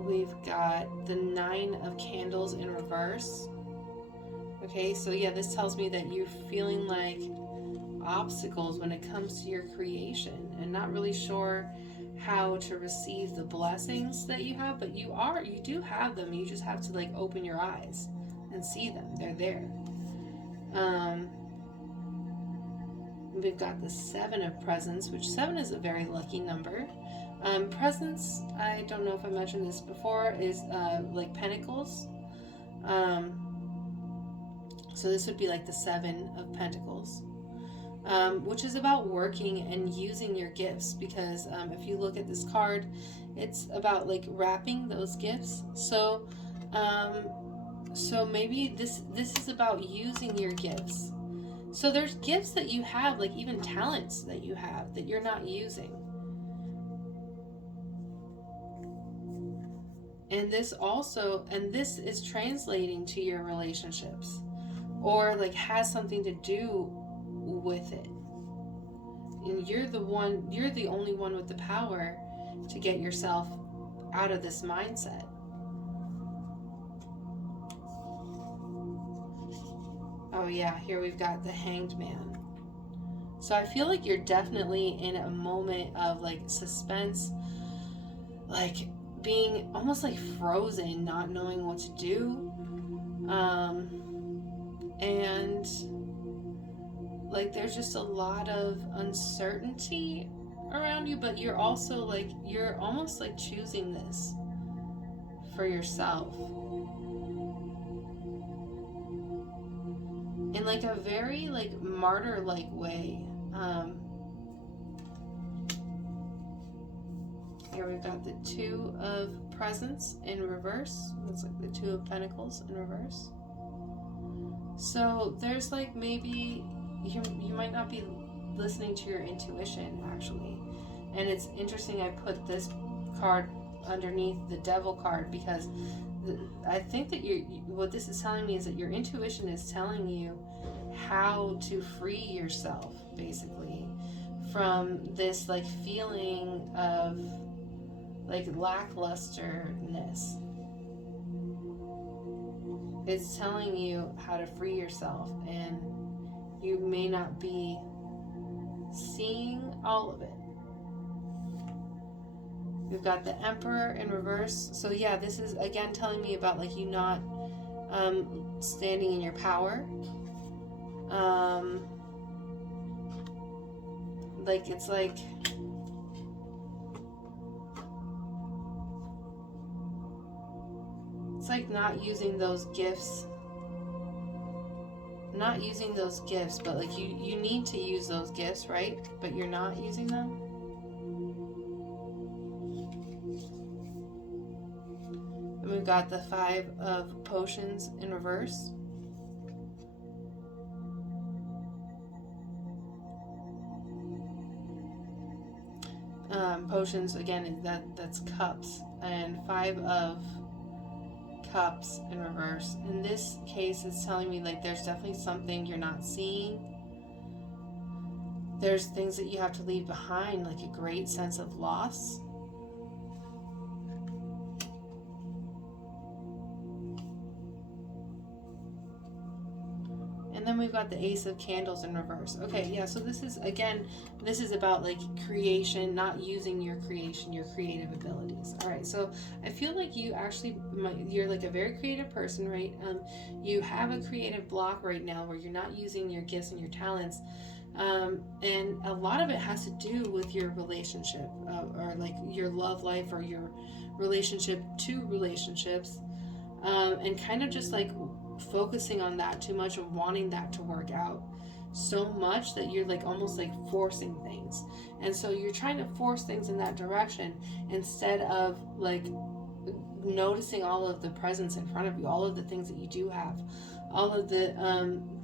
We've got the 9 of Candles in reverse. Okay, so yeah, this tells me that you're feeling like obstacles when it comes to your creation and not really sure how to receive the blessings that you have, but you do have them. You just have to like open your eyes and see them. They're there. We've got the 7 of Presents, which 7 is a very lucky number. Presents, I don't know if I mentioned this before, is like Pentacles. So this would be like the 7 of Pentacles, which is about working and using your gifts, because if you look at this card, it's about like wrapping those gifts. So maybe this is about using your gifts. So there's gifts that you have, like even talents that you have that you're not using. And this is translating to your relationships, or like has something to do with it. And you're the only one with the power to get yourself out of this mindset. Oh yeah, here we've got the Hanged Man. So I feel like you're definitely in a moment of like suspense, like being almost like frozen, not knowing what to do. And like there's just a lot of uncertainty around you, but you're also like, you're almost like choosing this for yourself in like a very like martyr-like way. Here we've got the 2 of Presents in reverse. Looks like the 2 of Pentacles in reverse. So there's like maybe you might not be listening to your intuition actually. And it's interesting, I put this card underneath the Devil card, because I think that what this is telling me is that your intuition is telling you how to free yourself, basically, from this like feeling of like lacklusterness. It's telling you how to free yourself, and you may not be seeing all of it. We've got the Emperor in reverse. So yeah, this is again telling me about like you not standing in your power. Like it's like not using those gifts. Not using those gifts, but like you need to use those gifts, right? But you're not using them. And we've got the 5 of Potions in reverse. Potions again, that's cups, and 5 of Cups in reverse. In this case, it's telling me like there's definitely something you're not seeing. There's things that you have to leave behind, like a great sense of loss. And then we've got the Ace of Candles in reverse. Okay, yeah, so this is, again, this is about like creation, not using your creation, your creative abilities. All right, so I feel like you actually, you're like a very creative person, right? You have a creative block right now where you're not using your gifts and your talents. And a lot of it has to do with your relationship, or like your love life, or your relationship to relationships, and kind of just like focusing on that too much and wanting that to work out so much that you're like almost like forcing things. And so you're trying to force things in that direction instead of like noticing all of the presents in front of you, all of the things that you do have, all of the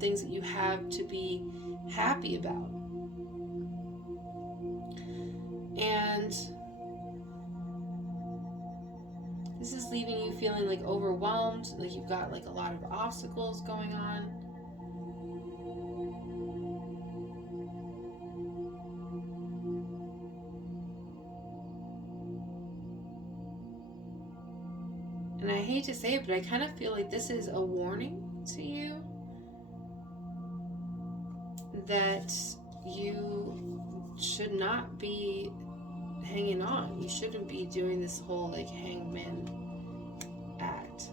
things that you have to be happy about. And this is leaving you feeling like overwhelmed, like you've got like a lot of obstacles going on. And I hate to say it, but I kind of feel like this is a warning to you that you should not be hanging on. You shouldn't be doing this whole like hangman act.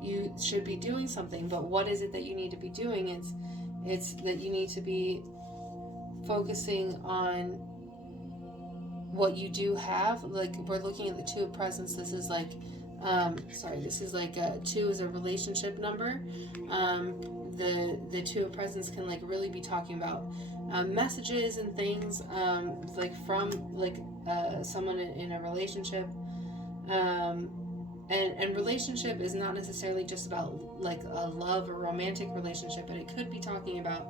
You should be doing something, but what is it that you need to be doing? It's that you need to be focusing on what you do have. Like we're looking at the 2 of Presents. This is like this is like 2 is a relationship number. The 2 of Presents can like really be talking about messages and things, like from like someone in a relationship, and relationship is not necessarily just about like a love or romantic relationship, but it could be talking about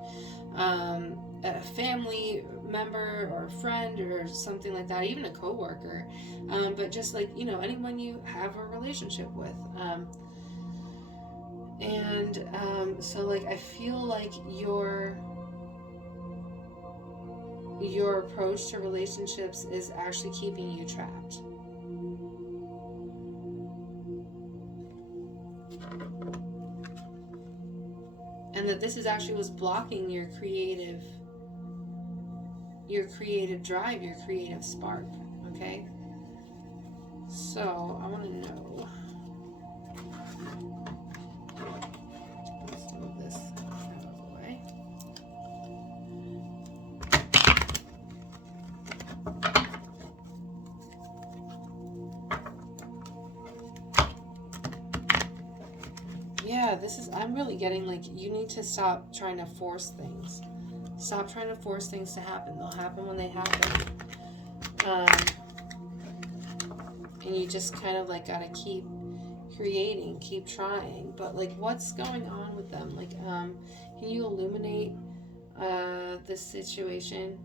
a family member or a friend or something like that, even a coworker, but just like, you know, anyone you have a relationship with. So like I feel like your approach to relationships is actually keeping you trapped. And that this is actually was blocking your creative drive, your creative spark. Okay? So I want to know. Let's move this out of the way. Yeah, I'm really getting like you need to stop trying to force things. Stop trying to force things to happen. They'll happen when they happen. And you just kind of like gotta keep creating, keep trying. But like, what's going on with them? Like, can you illuminate this situation?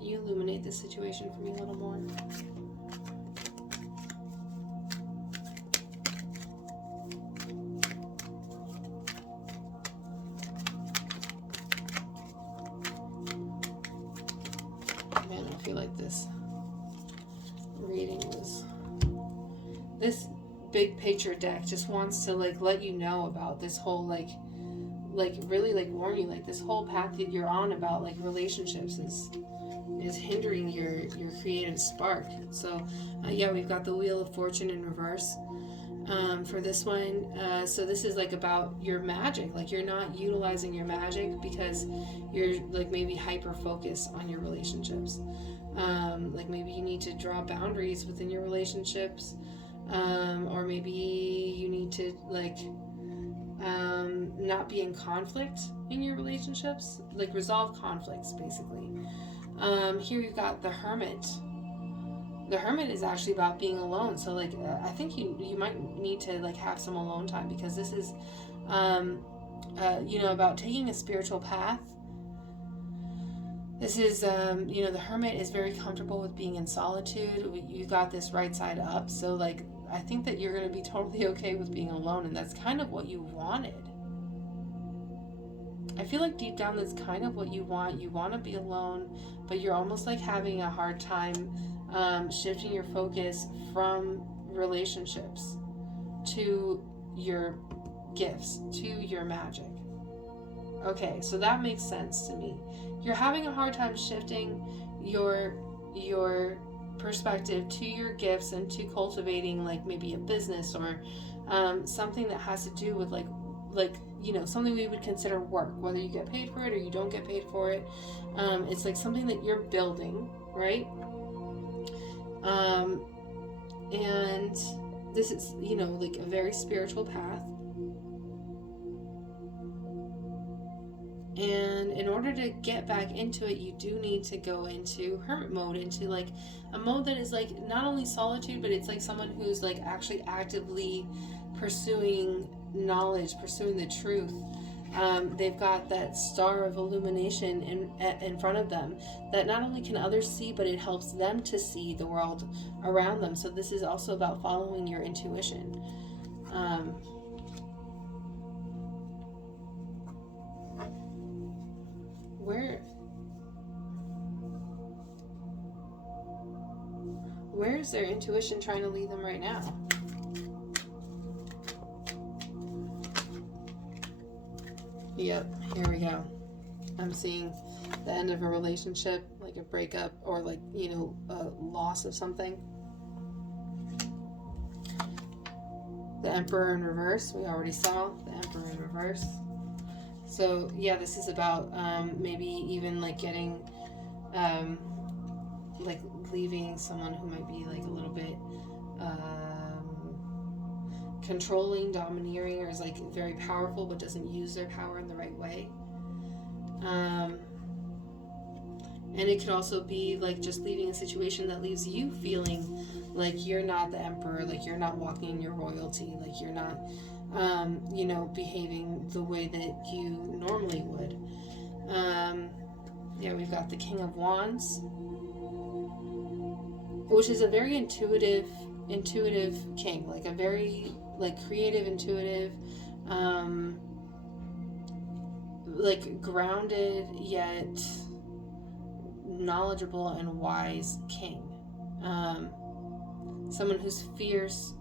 Can you illuminate this situation for me a little more? Man, I feel like this reading was... This big picture deck just wants to like let you know about this whole like really like warn you, like this whole path that you're on about like relationships is hindering your creative spark. So yeah, we've got the Wheel of Fortune in reverse for this one. So this is like about your magic, like you're not utilizing your magic because you're like maybe hyper focused on your relationships. Like maybe you need to draw boundaries within your relationships. Or maybe you need to like not be in conflict in your relationships, like resolve conflicts basically. Here we've got the Hermit. The Hermit is actually about being alone, so like I think you might need to like have some alone time, because this is about taking a spiritual path. This is, the Hermit is very comfortable with being in solitude. You got this right side up. So, like, I think that you're going to be totally okay with being alone. And that's kind of what you wanted. I feel like deep down, that's kind of what you want. You want to be alone, but you're almost like having a hard time shifting your focus from relationships to your gifts, to your magic. Okay, so that makes sense to me. You're having a hard time shifting your perspective to your gifts and to cultivating like maybe a business or something that has to do with like something we would consider work, whether you get paid for it or you don't get paid for it. It's like something that you're building, right? And this is, like a very spiritual path. And in order to get back into it, you do need to go into hermit mode, into like a mode that is like not only solitude, but it's like someone who's like actually actively pursuing knowledge, pursuing the truth. They've got that star of illumination in front of them that not only can others see, but it helps them to see the world around them. So this is also about following your intuition. Where is their intuition trying to lead them right now? Yep, here we go. I'm seeing the end of a relationship, like a breakup, or like, a loss of something. The Emperor in reverse, we already saw the Emperor in reverse. So yeah, this is about maybe even like getting, like leaving someone who might be like a little bit controlling, domineering, or is like very powerful but doesn't use their power in the right way. And it could also be like just leaving a situation that leaves you feeling like you're not the emperor, like you're not walking in your royalty, like you're not behaving the way that you normally would. Yeah, we've got the King of Wands, which is a very intuitive king, like a very like creative, intuitive, like grounded yet knowledgeable and wise king. Someone who's fierce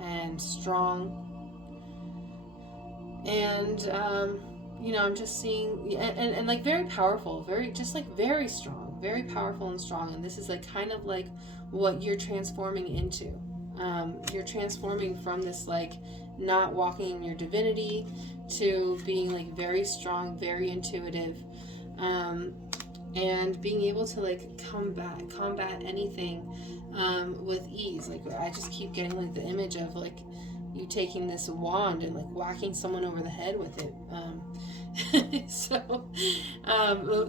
and strong. And I'm just seeing and like very powerful, very strong, very powerful and strong. And this is like kind of like what you're transforming into. You're transforming from this like not walking in your divinity to being like very strong, very intuitive, and being able to like combat anything with ease. Like I just keep getting like the image of like you taking this wand and like whacking someone over the head with it.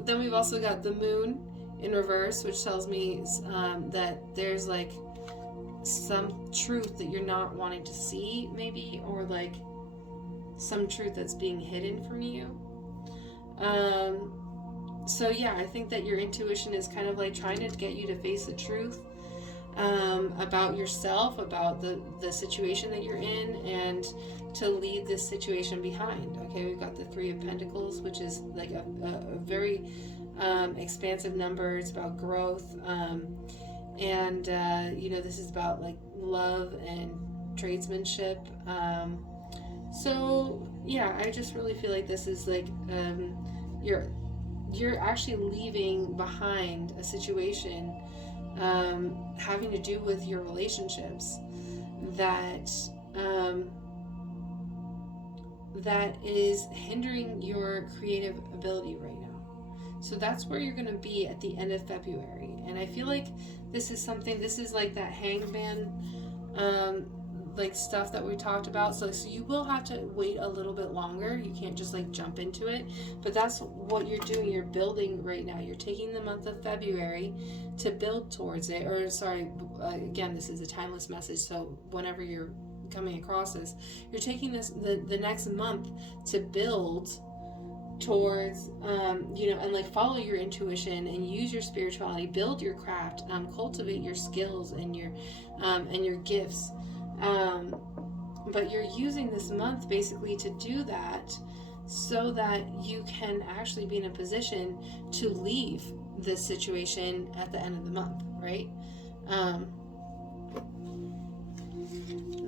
Then we've also got the Moon in reverse, which tells me that there's like some truth that you're not wanting to see, maybe, or like some truth that's being hidden from you. So yeah, I think that your intuition is kind of like trying to get you to face the truth about yourself, about the situation that you're in, and to leave this situation behind. Okay, we've got the Three of Pentacles, which is like a very expansive number. It's about growth, and this is about like love and tradesmanship. So yeah, I just really feel like this is like you're actually leaving behind a situation having to do with your relationships that that is hindering your creative ability right now. So that's where you're going to be at the end of February. And I feel like this is like that hangman like stuff that we talked about. So you will have to wait a little bit longer. You can't just like jump into it. But that's what you're doing. You're building right now. You're taking the month of February to build towards it. Or sorry, again, this is a timeless message. So whenever you're coming across this, you're taking the next month to build towards and like follow your intuition and use your spirituality, build your craft, cultivate your skills and your gifts. But you're using this month basically to do that so that you can actually be in a position to leave this situation at the end of the month, right? And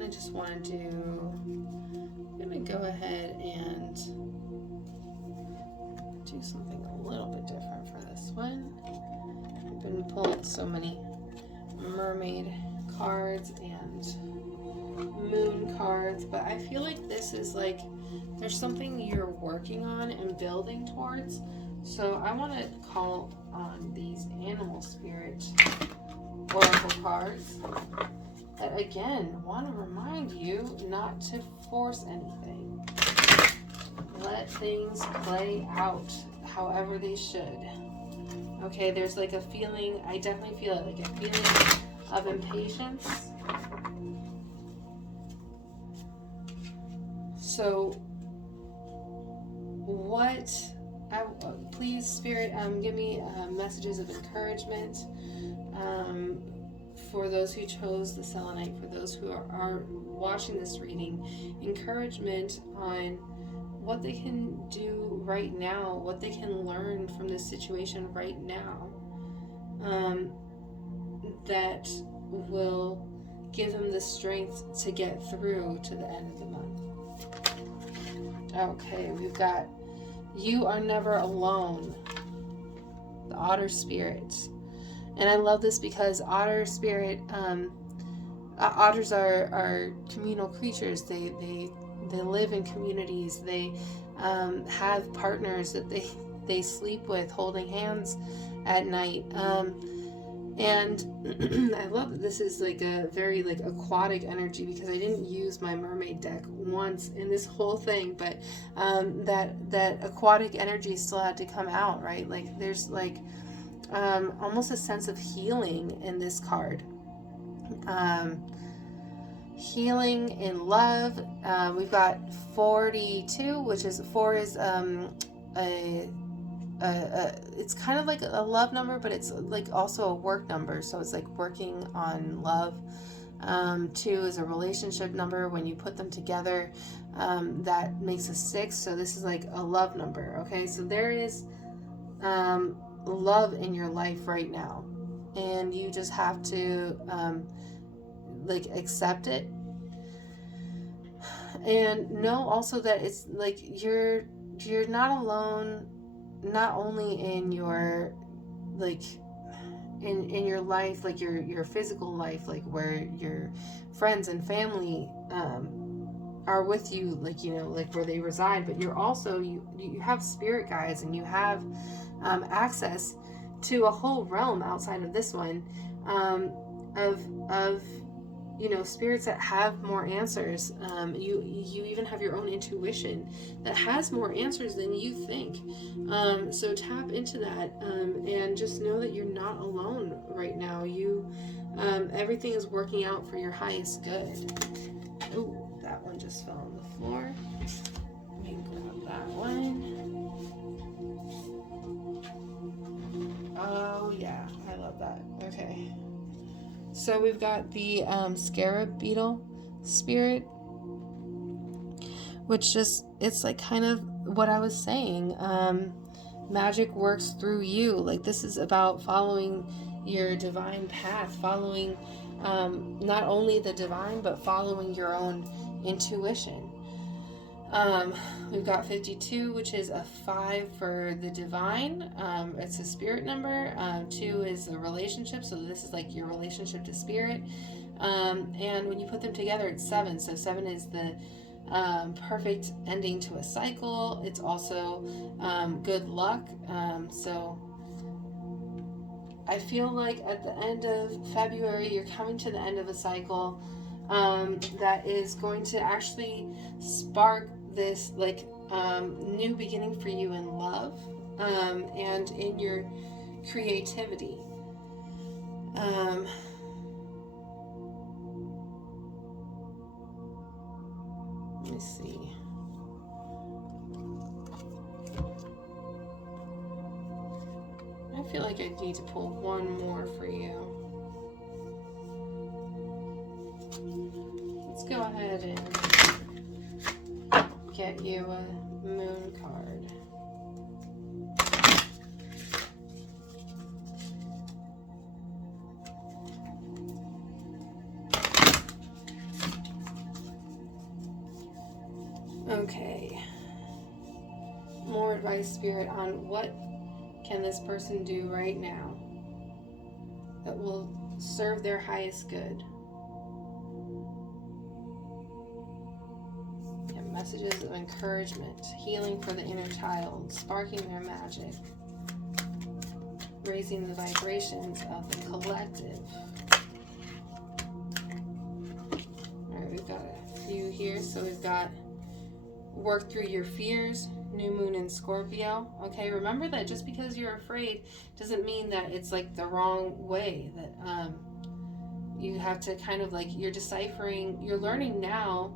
I just wanted to, I'm gonna go ahead and do something a little bit different for this one. I've been pulling so many mermaid cards and moon cards, but I feel like this is like there's something you're working on and building towards. So I want to call on these animal spirit oracle cards that again want to remind you not to force anything. Let things play out however they should. Okay, there's like a feeling, I definitely feel it, like a feeling of impatience. So please, Spirit, give me messages of encouragement for those who chose the selenite, for those who are watching this reading, encouragement on what they can do right now, what they can learn from this situation right now, that will give them the strength to get through to the end of the month. Okay, we've got You Are Never Alone, the Otter Spirit. And I love this because Otter Spirit, otters are communal creatures. They live in communities. They have partners that they sleep with, holding hands at night. And I love that this is like a very like aquatic energy, because I didn't use my mermaid deck once in this whole thing, but that aquatic energy still had to come out, right? Like there's like almost a sense of healing in this card. Healing in love. We've got 42, which is 4 is it's kind of like a love number, but it's like also a work number, so it's like working on love. 2 is a relationship number. When you put them together, that makes a 6, so this is like a love number. Okay, so there is love in your life right now, and you just have to like accept it, and know also that it's like you're not alone, not only in your like in your life, like your physical life, like where your friends and family are with you, like like where they reside, but you're also you have spirit guides, and you have access to a whole realm outside of this one, of spirits that have more answers. You even have your own intuition that has more answers than you think. So tap into that, and just know that you're not alone right now. Everything is working out for your highest good. Oh, that one just fell on the floor. Let me grab that one. Okay. So we've got the scarab beetle spirit, which just, it's like kind of what I was saying. Magic works through you. Like, this is about following your divine path, following not only the divine, but following your own intuition. We've got 52, which is a 5 for the divine. It's a spirit number. 2 is the relationship, so this is like your relationship to spirit. And when you put them together, it's 7. So 7 is the perfect ending to a cycle. It's also good luck. So I feel like at the end of February, you're coming to the end of a cycle that is going to actually spark this like new beginning for you in love and in your creativity. Let me see. I feel like I need to pull one more for you. Let's go ahead and get you a moon card. Okay. More advice, Spirit, on what can this person do right now that will serve their highest good. Yeah, messages of encouragement, healing for the inner child, sparking their magic, raising the vibrations of the collective. All right, we've got a few here. So we've got work through your fears, new moon in Scorpio. Okay, remember that just because you're afraid doesn't mean that it's like the wrong way, that you have to kind of like, you're deciphering, you're learning now.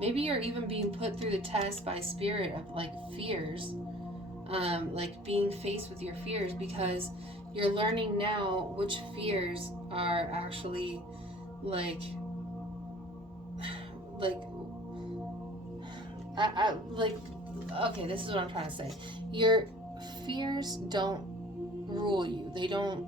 Maybe you're even being put through the test by spirit of like fears, like being faced with your fears, because you're learning now which fears are actually like okay, this is what I'm trying to say. Your fears don't rule you. They don't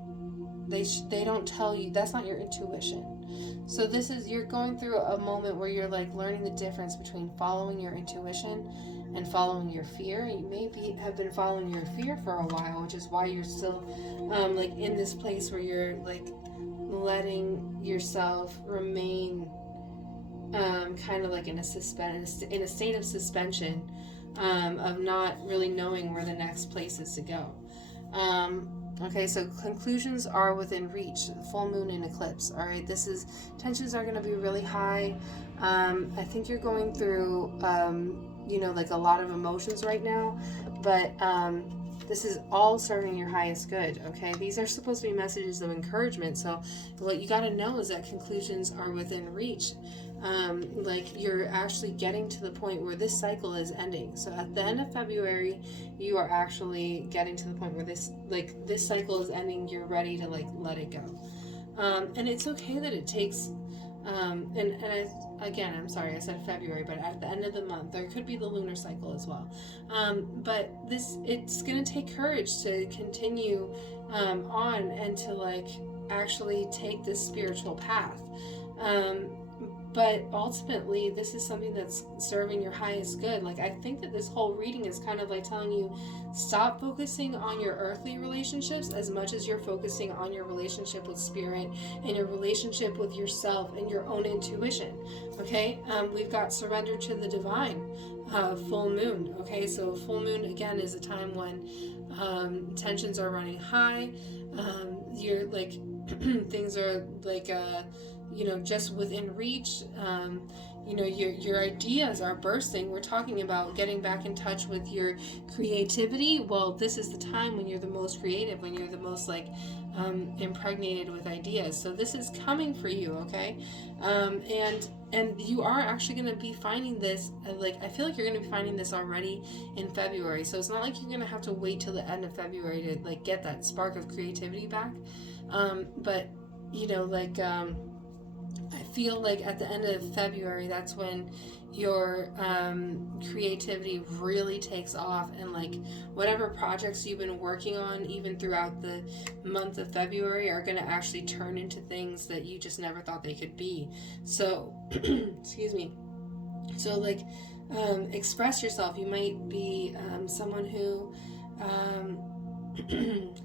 tell you. That's not your intuition. So this is, you're going through a moment where you're like learning the difference between following your intuition and following your fear. You maybe have been following your fear for a while, which is why you're still like in this place where you're like letting yourself remain kind of like in a state of suspension, of not really knowing where the next place is to go. Okay, so conclusions are within reach. Full moon and eclipse. All right, tensions are going to be really high. I think you're going through, like a lot of emotions right now, but this is all serving your highest good. Okay, these are supposed to be messages of encouragement. So what you got to know is that conclusions are within reach. Like you're actually getting to the point where this cycle is ending. So at the end of February, you are actually getting to the point where this cycle is ending. You're ready to like let it go. And it's okay that it takes, I'm sorry, I said February, but at the end of the month, there could be the lunar cycle as well. But it's going to take courage to continue on and to like actually take this spiritual path. But ultimately, this is something that's serving your highest good. Like, I think that this whole reading is kind of like telling you, stop focusing on your earthly relationships as much as you're focusing on your relationship with spirit and your relationship with yourself and your own intuition. Okay, we've got surrender to the divine, full moon. Okay, so full moon again is a time when tensions are running high. You're like things are like just within reach. Your ideas are bursting. We're talking about getting back in touch with your creativity. Well, this is the time when you're the most creative, when you're the most like impregnated with ideas. So this is coming for you, okay? And you are actually going to be finding this, I feel like you're going to be finding this already in February. So it's not like you're going to have to wait till the end of February to like get that spark of creativity back. But I feel like at the end of February, that's when your creativity really takes off, and like whatever projects you've been working on even throughout the month of February are going to actually turn into things that you just never thought they could be. So excuse me. So express yourself. You might be someone who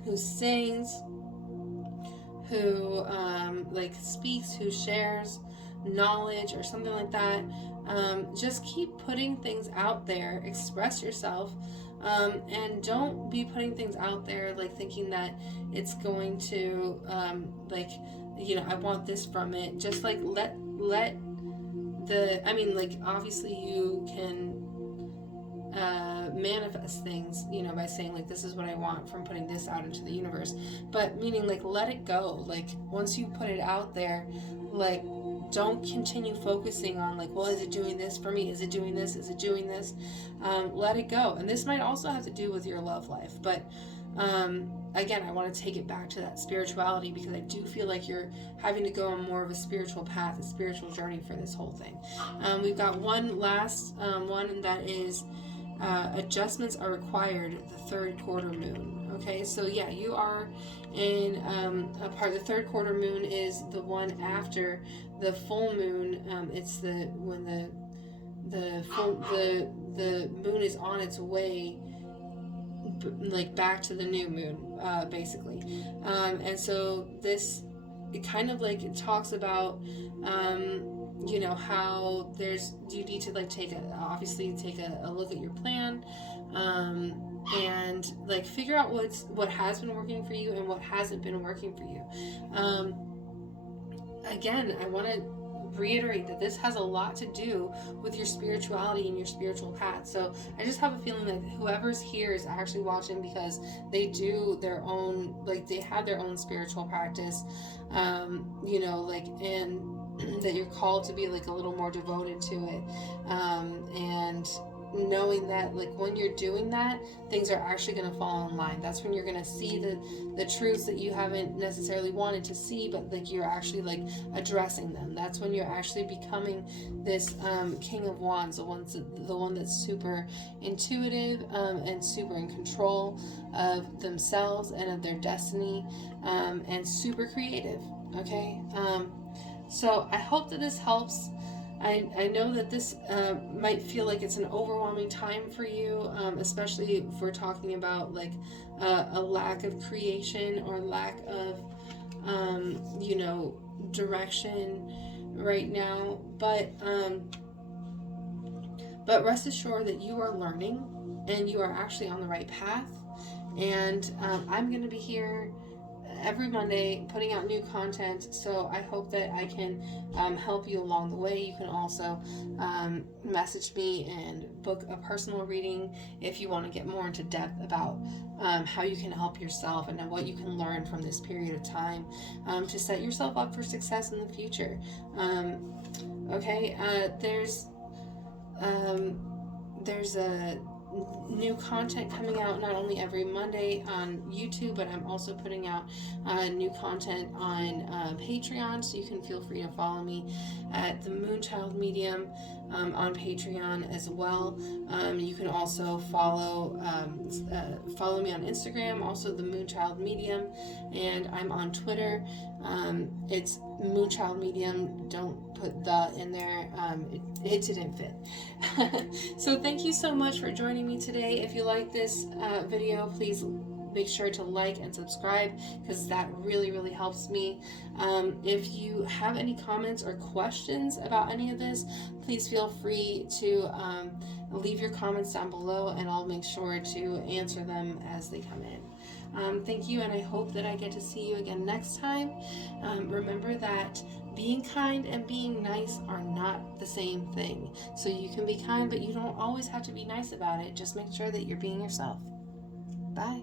who sings, who speaks, who shares knowledge or something like that. Just keep putting things out there. Express yourself, and don't be putting things out there thinking that it's going to I want this from it. Just let obviously you can manifest things, by saying this is what I want from putting this out into the universe, but meaning let it go. Once you put it out there, don't continue focusing on well, is it doing this for me? Is it doing this? Is it doing this? Let it go. And this might also have to do with your love life, but again, I want to take it back to that spirituality, because I do feel like you're having to go on more of a spiritual path, a spiritual journey for this whole thing. We've got one last one, and that is adjustments are required the third quarter moon. Okay, so yeah, you are in a part. The third quarter moon is the one after the full moon. It's when the moon is on its way back to the new moon, basically. And so this, it kind of it talks about how you need to take a look at your plan, and figure out what has been working for you and what hasn't been working for you. Again, I want to reiterate that this has a lot to do with your spirituality and your spiritual path. So I just have a feeling that whoever's here is actually watching because they do their own, they have their own spiritual practice, and that you're called to be a little more devoted to it, and knowing that when you're doing that, things are actually going to fall in line. That's when you're going to see the truths that you haven't necessarily wanted to see, but you're actually addressing them. That's when you're actually becoming this King of Wands, the one that's super intuitive, and super in control of themselves and of their destiny, and super creative. Okay, so I hope that this helps. I know that this might feel like it's an overwhelming time for you, especially if we're talking about a lack of creation or lack of direction right now. But rest assured that you are learning and you are actually on the right path. And I'm going to be here every Monday putting out new content, so I hope that I can help you along the way. You can also message me and book a personal reading if you want to get more into depth about how you can help yourself and what you can learn from this period of time to set yourself up for success in the future. There's a new content coming out not only every Monday on YouTube, but I'm also putting out new content on Patreon, so you can feel free to follow me at the Moonchild Medium on Patreon as well. You can also follow me on Instagram, also the Moonchild Medium, and I'm on Twitter. It's Moonchild Medium. Don't put the in there. It didn't fit. So thank you so much for joining me today. If you like this video, please make sure to like and subscribe, because that really, really helps me. If you have any comments or questions about any of this, please feel free to leave your comments down below, and I'll make sure to answer them as they come in. Thank you, and I hope that I get to see you again next time. Remember that being kind and being nice are not the same thing. So you can be kind, but you don't always have to be nice about it. Just make sure that you're being yourself. Bye.